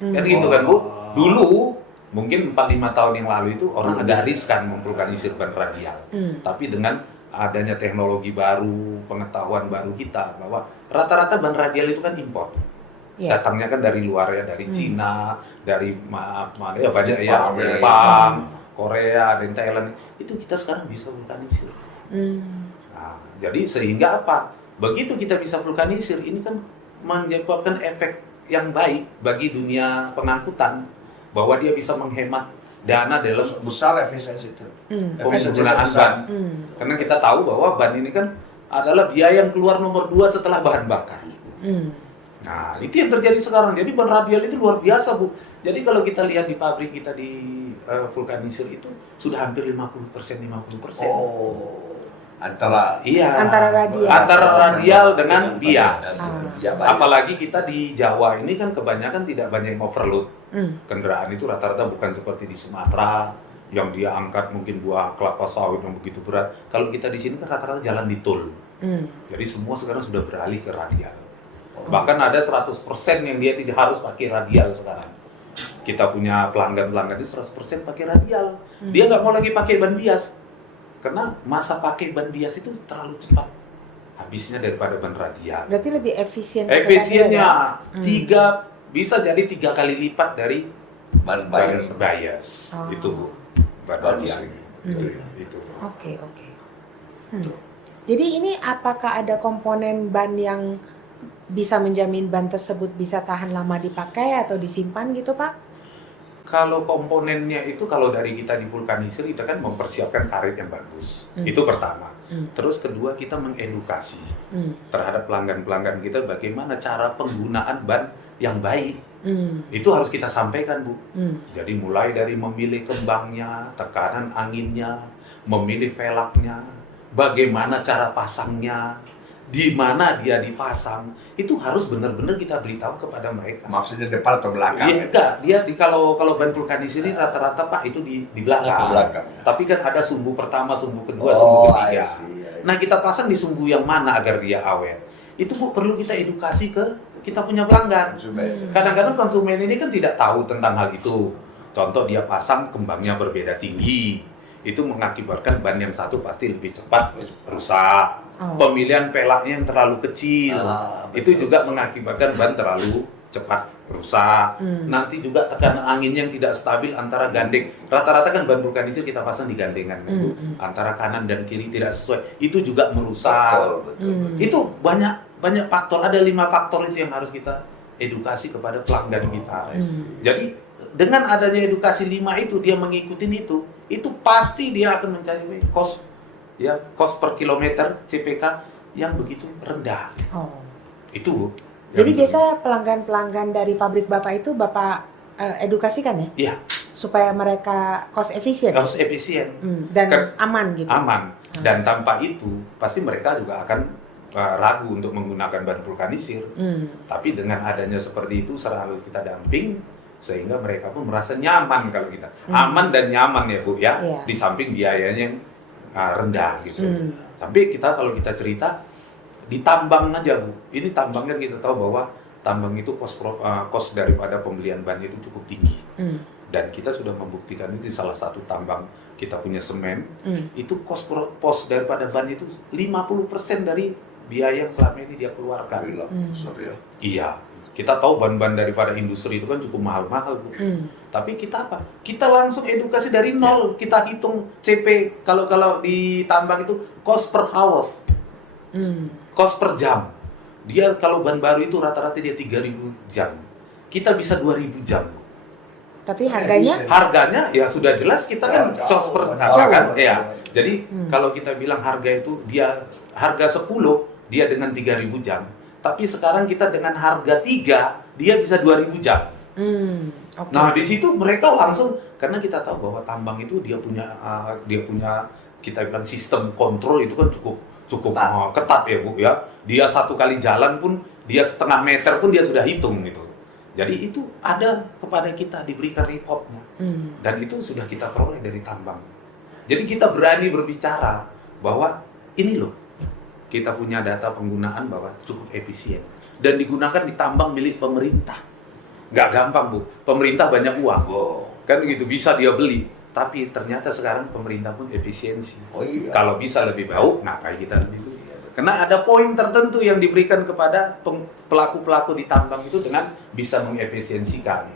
Hmm. Kan gitu kan, Bu? Dulu mungkin 4-5 tahun yang lalu itu orang agak riskan memvulkanisir ban radial. Hmm. Tapi dengan adanya teknologi baru, pengetahuan baru kita bahwa rata-rata ban radial itu kan impor. Iya. Datangnya kan dari luar ya, dari Cina, dari mana ya banyak ya, Jepang, Jepang, Korea, dan Thailand. Itu kita sekarang bisa vulkanisir. Hmm. Nah, jadi sehingga apa? Begitu kita bisa vulkanisir, ini kan menyebabkan efek yang baik bagi dunia pengangkutan, bahwa dia bisa menghemat dana dalam besar efisiensi itu. Efisiensi penggunaan besar. ban. Karena kita tahu bahwa ban ini kan adalah biaya yang keluar nomor 2 setelah bahan bakar. Nah, itu yang terjadi sekarang. Jadi ban radial itu luar biasa, Bu. Jadi kalau kita lihat di pabrik kita di vulkanisir itu sudah hampir 50%. Oh, antara Antara radial. Antara radial dengan bias. bias. Apalagi kita di Jawa ini kan kebanyakan tidak banyak yang overload. Kendaraan itu rata-rata bukan seperti di Sumatera yang dia angkat mungkin buah kelapa sawit yang begitu berat. Kalau kita di sini kan rata-rata jalan di tol. Jadi semua sekarang sudah beralih ke radial. Bahkan ada 100% yang dia tidak harus pakai radial sekarang. Kita punya pelanggan-pelanggan itu 100% pakai radial. Dia nggak mau lagi pakai ban bias. Karena masa pakai ban bias itu terlalu cepat habisnya daripada ban radial. Berarti lebih efisien. Efisiennya bisa jadi 3 kali lipat dari ban bias. Oh. Itu ban Bagus radial. ini. Itu. Oke. Jadi ini apakah ada komponen ban yang bisa menjamin ban tersebut bisa tahan lama dipakai atau disimpan gitu, Pak? Kalau komponennya itu kalau dari kita di vulkanisir kita kan mempersiapkan karet yang bagus. Itu pertama. Terus kedua kita mengedukasi terhadap pelanggan-pelanggan kita bagaimana cara penggunaan ban yang baik. Itu harus kita sampaikan, Bu. Jadi mulai dari memilih kembangnya, tekanan anginnya, memilih velgnya, bagaimana cara pasangnya, di mana dia dipasang, itu harus benar-benar kita beritahu kepada mereka. Maksudnya depan atau belakang? Iya, enggak. Dia kalau ban vulkanisir ini rata-rata Pak itu di belakang. Belakang. Tapi kan ada sumbu pertama, sumbu kedua, sumbu ketiga. I see. Nah, kita pasang di sumbu yang mana agar dia awet? Itu Bu, perlu kita edukasi ke kita punya pelanggan. Konsumen. Kadang-kadang konsumen ini kan tidak tahu tentang hal itu. Contoh dia pasang kembangnya berbeda tinggi. Itu mengakibatkan ban yang satu pasti lebih cepat rusak. Pemilihan pelaknya yang terlalu kecil. Itu juga mengakibatkan ban terlalu cepat rusak. Nanti juga tekanan angin yang tidak stabil antara gandeng. Rata-rata kan ban vulkanisir kita pasang di gandengan kan, Bu. Antara kanan dan kiri tidak sesuai. Itu juga merusak. Betul. Itu banyak faktor. Ada 5 faktor itu yang harus kita edukasi kepada pelanggan kita. Jadi dengan adanya edukasi 5 itu dia mengikuti itu pasti dia akan mencari cost per kilometer CPK yang begitu rendah. Itu Bu. Jadi biasa pelanggan-pelanggan dari pabrik Bapak itu Bapak edukasikan ya? Iya. Supaya mereka cost efisien. Cost efisien. Dan aman gitu. Aman. Dan tanpa itu pasti mereka juga akan ragu untuk menggunakan ban vulkanisir. Tapi dengan adanya seperti itu selalu kita damping sehingga mereka pun merasa nyaman kalau kita. Aman dan nyaman ya Bu ya. Iya. Di samping biayanya yang rendah gitu. Sampai kalau kita cerita di tambang aja Bu. Ini tambang kan kita tahu bahwa tambang itu cost daripada pembelian ban itu cukup tinggi. Dan kita sudah membuktikan itu di salah satu tambang kita punya semen. Itu cost daripada ban itu 50% dari biaya yang selama ini dia keluarkan. Sorry ya. Iya. Kita tahu ban-ban daripada industri itu kan cukup mahal-mahal, Bu. Tapi kita apa? Kita langsung edukasi dari nol. Kita hitung CP. Kalau di tambang itu cost per hours. Cost per jam. Dia kalau ban baru itu rata-rata dia 3.000 jam. Kita bisa 2.000 jam. Tapi harganya? Harganya ya sudah jelas kita kan cost per harga kan. Ya. Jadi kalau kita bilang harga itu dia harga 10 dia dengan 3.000 jam. Tapi sekarang kita dengan harga 3 dia bisa 2.000 jam. Okay. Nah di situ mereka langsung karena kita tahu bahwa tambang itu dia punya kita bilang sistem kontrol itu kan cukup ketat ya Bu ya. Dia 1 kali jalan pun dia setengah meter pun dia sudah hitung gitu. Jadi itu ada kepada kita diberikan reportnya dan itu sudah kita peroleh dari tambang. Jadi kita berani berbicara bahwa ini loh kita punya data penggunaan bahwa cukup efisien dan digunakan di tambang milik pemerintah. Nggak gampang Bu, pemerintah banyak uang, kan gitu bisa dia beli. Tapi ternyata sekarang pemerintah pun efisiensi. Kalau bisa lebih baik, ngapain kita lebih dulu? Karena ada poin tertentu yang diberikan kepada pelaku-pelaku di tambang itu dengan bisa mengefisiensikan.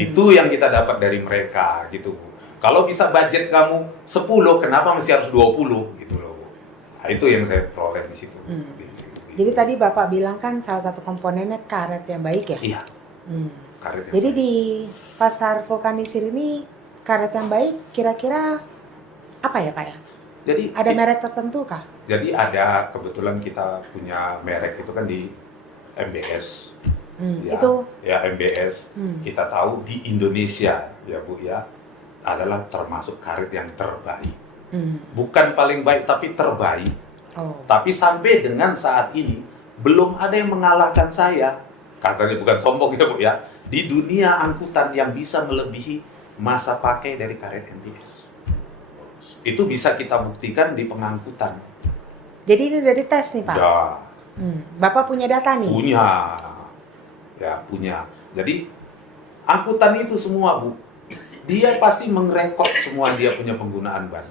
Itu yang kita dapat dari mereka gitu Bu. Kalau bisa budget kamu 10, kenapa masih harus 20 gitu loh. Nah, itu yang saya peroleh di situ. Jadi tadi Bapak bilang kan salah satu komponennya karet yang baik ya? Iya. Karet yang Jadi baik. di pasar vulkanisir ini karet yang baik kira-kira apa ya Pak ya? Jadi Ada merek tertentu kah? Jadi ada, kebetulan kita punya merek itu kan di MBS. Ya, Itu ya MBS. Kita tahu di Indonesia ya Bu ya adalah termasuk karet yang terbaik. Bukan paling baik tapi terbaik. oh. Tapi sampai dengan saat ini belum ada yang mengalahkan saya. Katanya bukan sombong ya Bu ya. Di dunia angkutan yang bisa melebihi masa pakai dari karet MBS. Itu bisa kita buktikan di pengangkutan. Jadi ini udah dites nih Pak? Ya, Bapak punya data nih? punya. Ya, punya. Jadi angkutan itu semua Bu, dia pasti mengrekod semua dia punya penggunaan ban.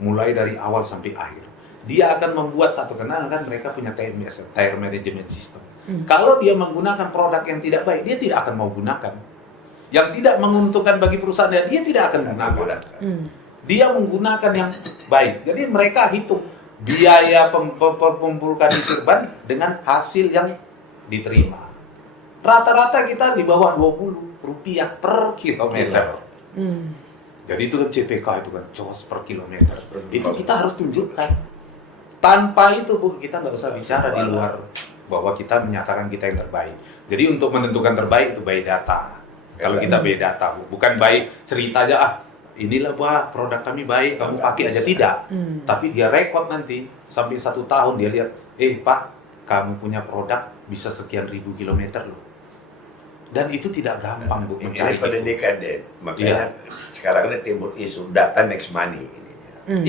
Mulai dari awal sampai akhir. Dia akan membuat satu, kenal kan mereka punya TMS, Tire Management System. Kalau dia menggunakan produk yang tidak baik, dia tidak akan mau gunakan. Yang tidak menguntungkan bagi perusahaan dia tidak akan gunakan. Dia menggunakan yang baik. Jadi mereka hitung biaya pemvulkanisir ban dengan hasil yang diterima. Rata-rata kita di bawah 20 rupiah per kilometer. Jadi itu kan CPK itu kan cost per kilometer. Itu kita harus tunjukkan. Tanpa itu Bu, kita nggak usah bicara di luar bahwa kita menyatakan kita yang terbaik. Jadi untuk menentukan terbaik itu by data. Kalau kita by data Bu, bukan by cerita aja inilah Pak produk kami baik, kamu pakai aja tidak. Tapi dia rekod nanti sampai 1 tahun dia lihat, Pak, kamu punya produk bisa sekian ribu kilometer loh. Dan itu tidak gampang Bu mencari Ini pendidikan deh, makanya sekarang ini timbul isu data makes money ini.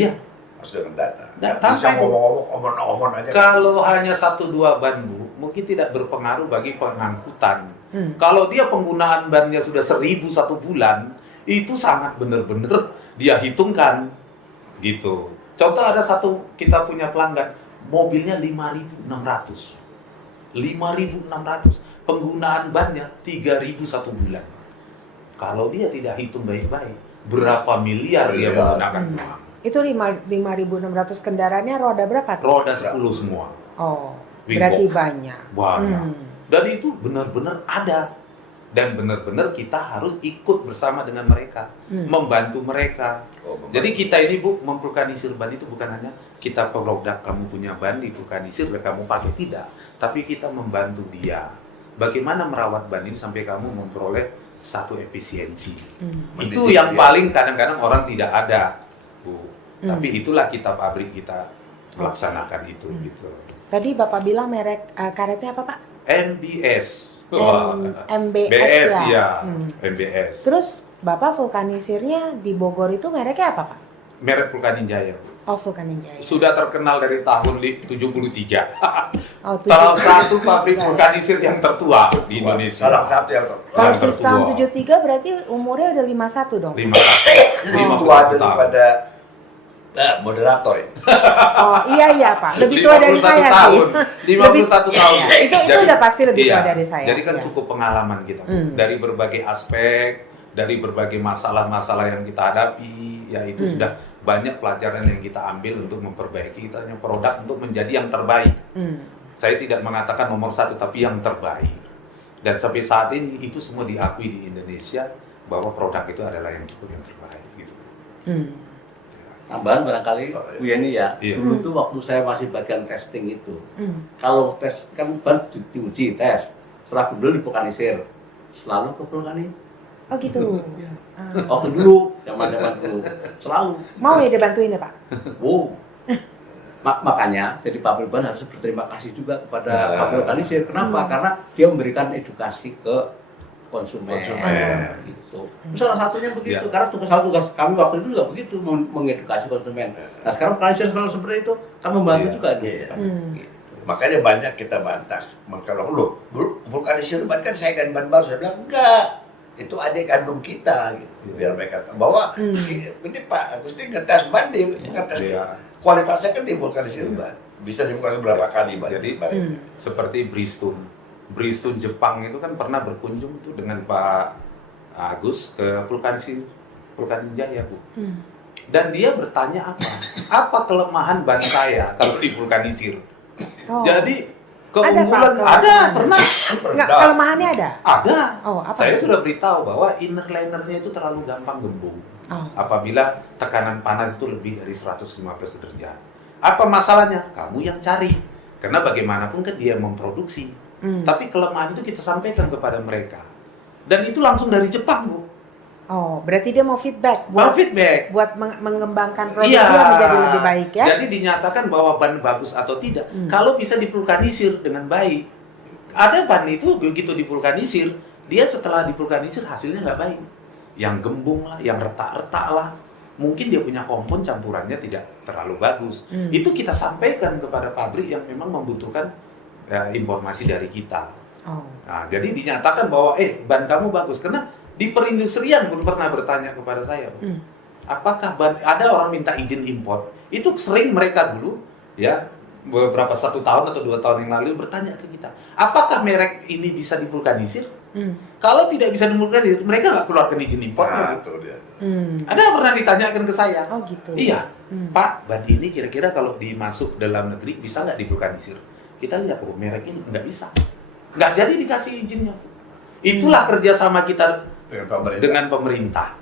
Iya. Harus dengan data. Data Bisa apa? ngomong-ngomong aja. Kalau hanya 1-2 ban Bu, mungkin tidak berpengaruh bagi pengangkutan. Kalau dia penggunaan bannya sudah 1.000 1 bulan, itu sangat benar-benar dia hitungkan gitu. Contoh ada satu kita punya pelanggan, mobilnya 5.600. 5.600. Penggunaan bannya 3.000 1 bulan. Kalau dia tidak hitung baik-baik, berapa miliar dia menggunakan uang? Itu 5.600 kendaraannya roda berapa tuh? Roda 10 semua. Oh, Wingbox. berarti banyak. Banyak. Dan itu benar-benar ada. Dan benar-benar kita harus ikut bersama dengan mereka, membantu mereka. Jadi kita ini Bu, memvulkanisir ban itu bukan hanya kita produk kamu punya ban di vulkanisir dan kamu pakai, tidak. Tapi kita membantu dia. Bagaimana merawat ban ini sampai kamu memperoleh satu efisiensi. Itu yang paling kadang-kadang orang tidak ada, Bu. Tapi itulah kita pabrik kita melaksanakan itu gitu. Tadi Bapak bilang merek karetnya apa Pak? MBS. MBS ya. MBS. Terus Bapak vulkanisirnya di Bogor itu mereknya apa Pak? Merek Vulkaninjaya. Oh, Vulkaninjaya. Sudah terkenal dari tahun 73. Oh, Salah satu pabrik vulkanisir yang tertua di Indonesia. Salah satu yang Yang Tahun tertua. 73 berarti umurnya udah 51 dong? 51 tua daripada moderator ini. Oh iya Pak, lebih tua dari 51 saya tahun. sih. 51 tahun. Ya, itu udah pasti lebih tua dari saya. Jadi kan ya. cukup pengalaman kita dari berbagai aspek, dari berbagai masalah-masalah yang kita hadapi, ya itu sudah banyak pelajaran yang kita ambil untuk memperbaiki kita punya produk untuk menjadi yang terbaik. Saya tidak mengatakan nomor 1 tapi yang terbaik. Dan sampai saat ini itu semua diakui di Indonesia bahwa produk itu adalah yang terbaik gitu. Tambahan barangkali Bu Yeni ya, Iya. dulu tuh waktu saya masih bagian testing itu, kalau tes kan ban diuji tes, setelah beli di vulkanisir, selalu ke vulkanisir. Oh gitu. Waktu dulu, zaman-zaman dulu, selalu. Mau ya dibantuin ya Pak? Wow. Makanya jadi pabrik ban harus berterima kasih juga kepada pabrik vulkanisir. Kenapa? Karena dia memberikan edukasi ke konsumen. Gitu. Salah satunya begitu. Ya. Karena tugas kami waktu itu juga begitu, mengedukasi konsumen. Nah sekarang vulkanisir selalu seperti itu, kami membantu juga. Iya. Gitu. Makanya banyak kita bantah. Kalau lu vulkanisir ban kan saya kan ban baru, saya bilang enggak. Itu adik kandung kita gitu. Biar mereka tahu bahwa ini Pak Agus ini ngetes ban di ngetes kualitasnya kan di vulkanisir ban. Bisa di vulkanisir berapa kali ban. Jadi seperti Bridgestone Jepang itu kan pernah berkunjung tuh dengan Pak Agus ke Vulkaninjaya Bu. Dan dia bertanya apa kelemahan ban saya kalau di vulkanisir. Oh. Jadi Ada, keunggulan Pak, ada, pernah. Enggak, kelemahannya ada? Ada. Oh, apa? Saya sudah beritahu bahwa inner linernya itu terlalu gampang gembung. Oh. apabila tekanan panas itu lebih dari 115 derajat. Apa masalahnya? Kamu yang cari. Karena bagaimanapun kan dia memproduksi. Tapi kelemahan itu kita sampaikan kepada mereka. Dan itu langsung dari Jepang, Bu. Oh, berarti dia mau feedback Mau feedback. buat mengembangkan produknya menjadi lebih baik ya. Jadi dinyatakan bahwa ban bagus atau tidak. Kalau bisa divulkanisir dengan baik. Ada ban itu begitu divulkanisir, dia setelah divulkanisir hasilnya nggak baik. Yang gembung lah, yang retak-retak lah. Mungkin dia punya kompon campurannya tidak terlalu bagus. Itu kita sampaikan kepada pabrik yang memang membutuhkan informasi dari kita. Oh. Nah, jadi dinyatakan bahwa ban kamu bagus. Karena di perindustrian pun pernah bertanya kepada saya, apakah ada orang minta izin impor? Itu sering mereka dulu, ya beberapa 1 tahun atau 2 tahun yang lalu bertanya ke kita, apakah merek ini bisa divulkanisir? Kalau tidak bisa divulkanisir, mereka nggak keluarkan izin impor. Nah, itu dia. Ada yang pernah ditanyakan ke saya. Oh gitu. Iya, Pak, ban ini kira-kira kalau dimasuk dalam negeri bisa nggak divulkanisir? Kita lihat, merek ini nggak bisa. Nggak jadi dikasih izinnya. Itulah kerjasama kita dengan pemerintah.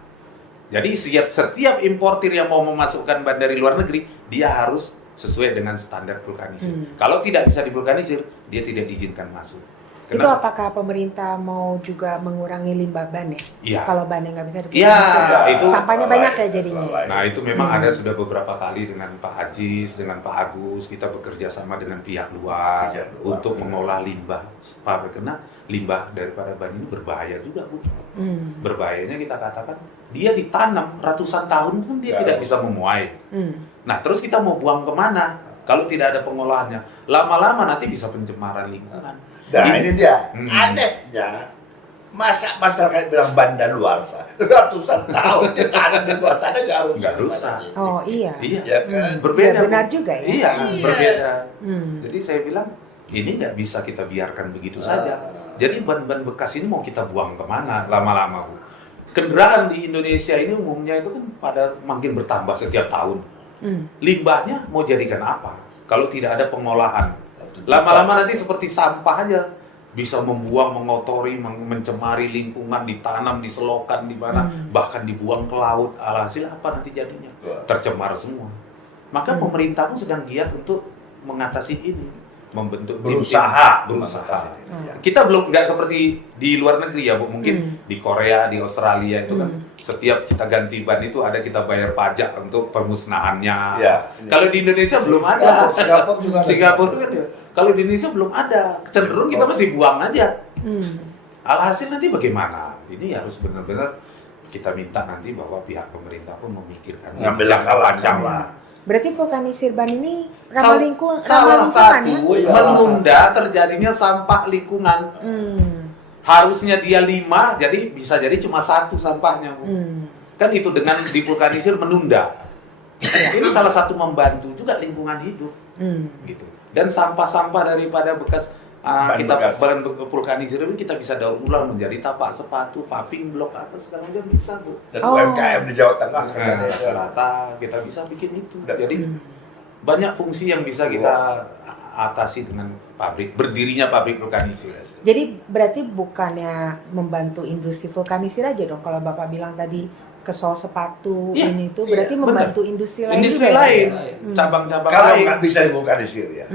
Jadi setiap importir yang mau memasukkan ban dari luar negeri, dia harus sesuai dengan standar vulkanisir. Kalau tidak bisa divulkanisir, dia tidak diizinkan masuk. Itu apakah pemerintah mau juga mengurangi limbah ban ya? Iya. Kalau ban yang nggak bisa Iya, divulkanisir, itu sampahnya banyak ya jadinya. Nah, itu memang ada sudah beberapa kali dengan Pak Ajis, dengan Pak Agus, kita bekerja sama dengan pihak luar untuk mengolah limbah pabrik. Karena limbah daripada ban ini berbahaya juga, Bu. Berbahayanya kita katakan, dia ditanam ratusan tahun pun dia tidak bisa memuai. Nah, terus kita mau buang kemana? Kalau tidak ada pengolahannya, lama-lama nanti bisa pencemaran lingkungan. Nah ini dia, anehnya masa masyarakat bilang bandaluarsa ratusan tahun ditanam di bawah tanah nggak rusak. Oh iya. Iya, Ya kan? berbeda. Ya, benar Bu. juga ya. Iya, berbeda. Jadi saya bilang ini nggak bisa kita biarkan begitu saja. Jadi ban-ban bekas ini mau kita buang kemana lama-lama, Bu? Kendaraan di Indonesia ini umumnya itu kan pada makin bertambah setiap tahun. Limbahnya mau jadikan apa? Kalau tidak ada pengolahan, lama-lama nanti seperti sampah aja, bisa membuang, mengotori, mencemari lingkungan, ditanam di selokan di mana, bahkan dibuang ke laut. Alhasil apa nanti jadinya? Tercemar semua. Maka pemerintah pun sedang giat untuk mengatasi ini, membentuk berusaha. Kita belum nggak seperti di luar negeri ya, Bu. Mungkin di Korea, di Australia itu kan setiap kita ganti ban itu ada kita bayar pajak untuk pemusnahannya. Ya. Kalau di Indonesia belum ada. Singapura juga. Singapura kan ya. Kalau di Indonesia belum ada, cenderung kita masih buang aja. Alhasil nanti bagaimana? Ini harus benar-benar kita minta nanti bahwa pihak pemerintah pun memikirkan Ngambil jangka panjang. Berarti vulkanisir ban ini Salah lingkungan satu ya? menunda terjadinya sampah lingkungan. Harusnya dia 5, jadi bisa jadi cuma 1 sampahnya. Kan itu dengan divulkanisir menunda. Ini salah satu membantu juga lingkungan hidup. Gitu. Dan sampah-sampah daripada bekas ban vulkanisir ini kita bisa daur ulang menjadi tapak sepatu, paving block apa segala macam bisa, Bu. Dan UMKM di Jawa Tengah rata kita bisa bikin itu. Jadi banyak fungsi yang bisa kita atasi dengan pabrik, berdirinya pabrik vulkanisir. Jadi berarti bukannya membantu industri vulkanisir aja dong, kalau Bapak bilang tadi kesol sepatu ini itu berarti membantu industri lain industri juga, lain, ya? cabang-cabang kalau lain. nggak bisa divulkanisir ya.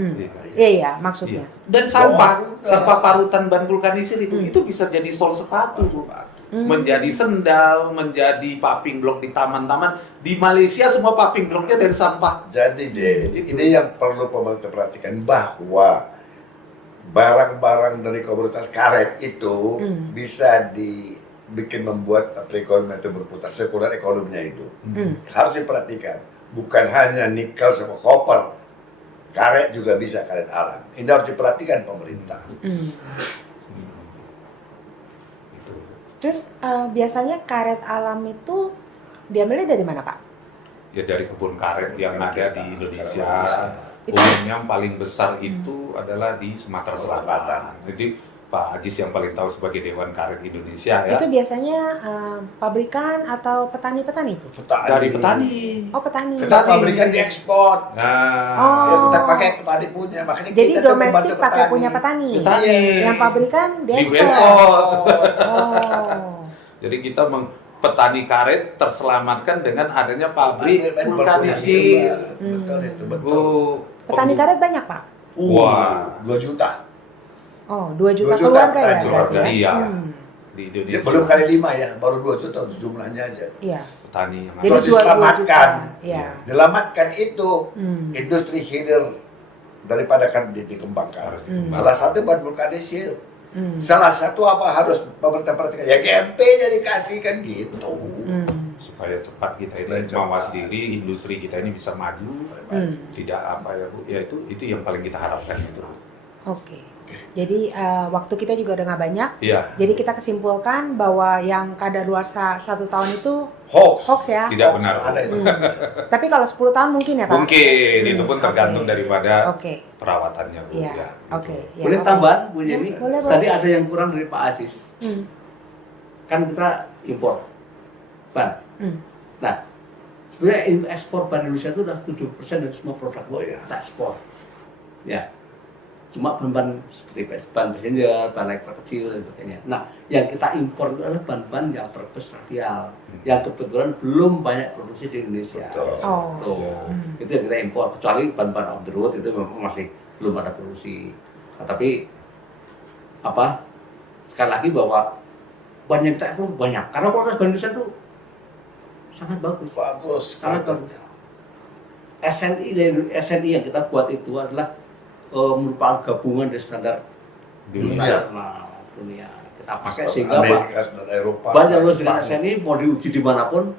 Iya, maksudnya. Dan sampah parutan ban vulkanisir itu bisa jadi sol sepatu, Bu. Menjadi sendal, menjadi paving block di taman-taman. Di Malaysia semua paving blocknya dari sampah. Jadi ini yang perlu pemerintah perhatikan, bahwa barang-barang dari komoditas karet itu bisa dibikin membuat perekonomian itu berputar, sirkular ekonominya itu. Harus diperhatikan, bukan hanya nikel sama koper, karet juga bisa, karet alam. Ini harus diperhatikan pemerintah. Terus biasanya karet alam itu diambilnya dari mana, Pak? Ya dari kebun karet yang ada di Indonesia. Umumnya yang paling besar itu adalah di Sumatera Selatan. Jadi Pak Ajis yang paling tahu sebagai Dewan Karet Indonesia ya. Itu biasanya pabrikan atau petani-petani itu? Dari petani. Oh, petani. Kita pabrikan diekspor. Nah, Ya, kita pakai petani punya, makanya jadi kita tuh domestik membantu pakai petani. punya petani. Petani. Yang pabrikan diekspor. diekspor. Oh. Jadi kita petani karet terselamatkan dengan adanya pabrik vulkanisir. Betul itu, betul. Oh, Petani karet banyak, Pak? Wah. 2 juta. Oh, 2 juta 2 juta keluarga ya? petani. berarti ya? Iya. Hmm. Di Indonesia. Belum kali 5 ya, baru 2 juta jumlahnya aja. Iya. Petani yang Jadi Terus jual 2 juta. diselamatkan. Iya. Diselamatkan itu Hmm. industri hilir daripada kan dikembangkan. Hmm. Salah satu ban vulkanisir. Hmm. Salah satu apa harus pemerintah perhatikan? Ya GMP-nya dikasih kan gitu. Hmm. supaya cepat kita ini Supaya mawas cepat. diri, industri kita ini bisa maju. Hmm. Tidak apa ya Bu, ya itu yang paling kita harapkan itu. Oke. Jadi waktu kita juga udah nggak banyak. Iya, Jadi kita kesimpulkan bahwa yang kadaluarsa 1 tahun itu Hoax. hoax ya. tidak Hoax benar. ada itu. Hmm. Tapi kalau 10 tahun mungkin ya Pak? Mungkin Hmm, itu pun tergantung oke. daripada Oke. perawatannya Bu. Iya. Ya. Oke. Ya, Boleh oke. tambahan Bu Ya, Jenny? boleh, Tadi boleh. ada yang kurang dari Pak Aziz. Hmm. Kan kita impor ban. Hmm. Nah, sebenarnya ekspor ban Indonesia itu udah 70% dari semua produk Oh, iya. kita ekspor. Ya. Cuma ban seperti ban passenger, ban letter kecil dan sebagainya. Nah, yang kita impor itu adalah ban-ban yang purpose radial, yang kebetulan belum banyak produksi di Indonesia. Betul. Oh. Tuh, Hmm. itu yang kita impor. Kecuali ban-ban on the road itu memang masih belum ada produksi. Nah, tapi apa? Sekali lagi bahwa ban yang kita ekspor banyak. Karena kualitas ban Indonesia itu sangat bagus. Bagus. Sangat bagus. SNI yang kita buat itu adalah merupakan gabungan dari standar Dunia. internasional dunia. Kita pakai sehingga Amerika dan Eropa. ban yang lulus dengan SNI mau diuji dimanapun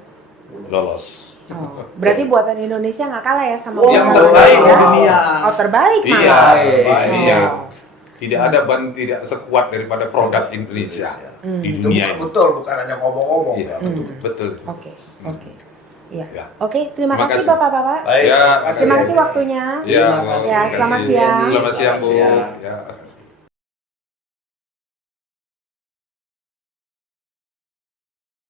Lolos. Oh. Berarti buatan Indonesia nggak kalah ya sama Oh, yang buatan terbaik luar di ya? dunia. Oh, terbaik Iya, malah. Baik. iya. Oh. Tidak ada ban tidak sekuat daripada produk Indonesia Hmm. di Itu dunia bukan ini. betul, bukan hanya ngomong-ngomong. Iya, Pak. betul. Oke. Oke. Iya. Ya. Oke, terima Terima kasih kasih. Bapak-bapak. Baik. Ya, Terima kasih waktunya. Ya, Terima kasih. Ya, selamat siang. Selamat siang Bu. Siang. Ya.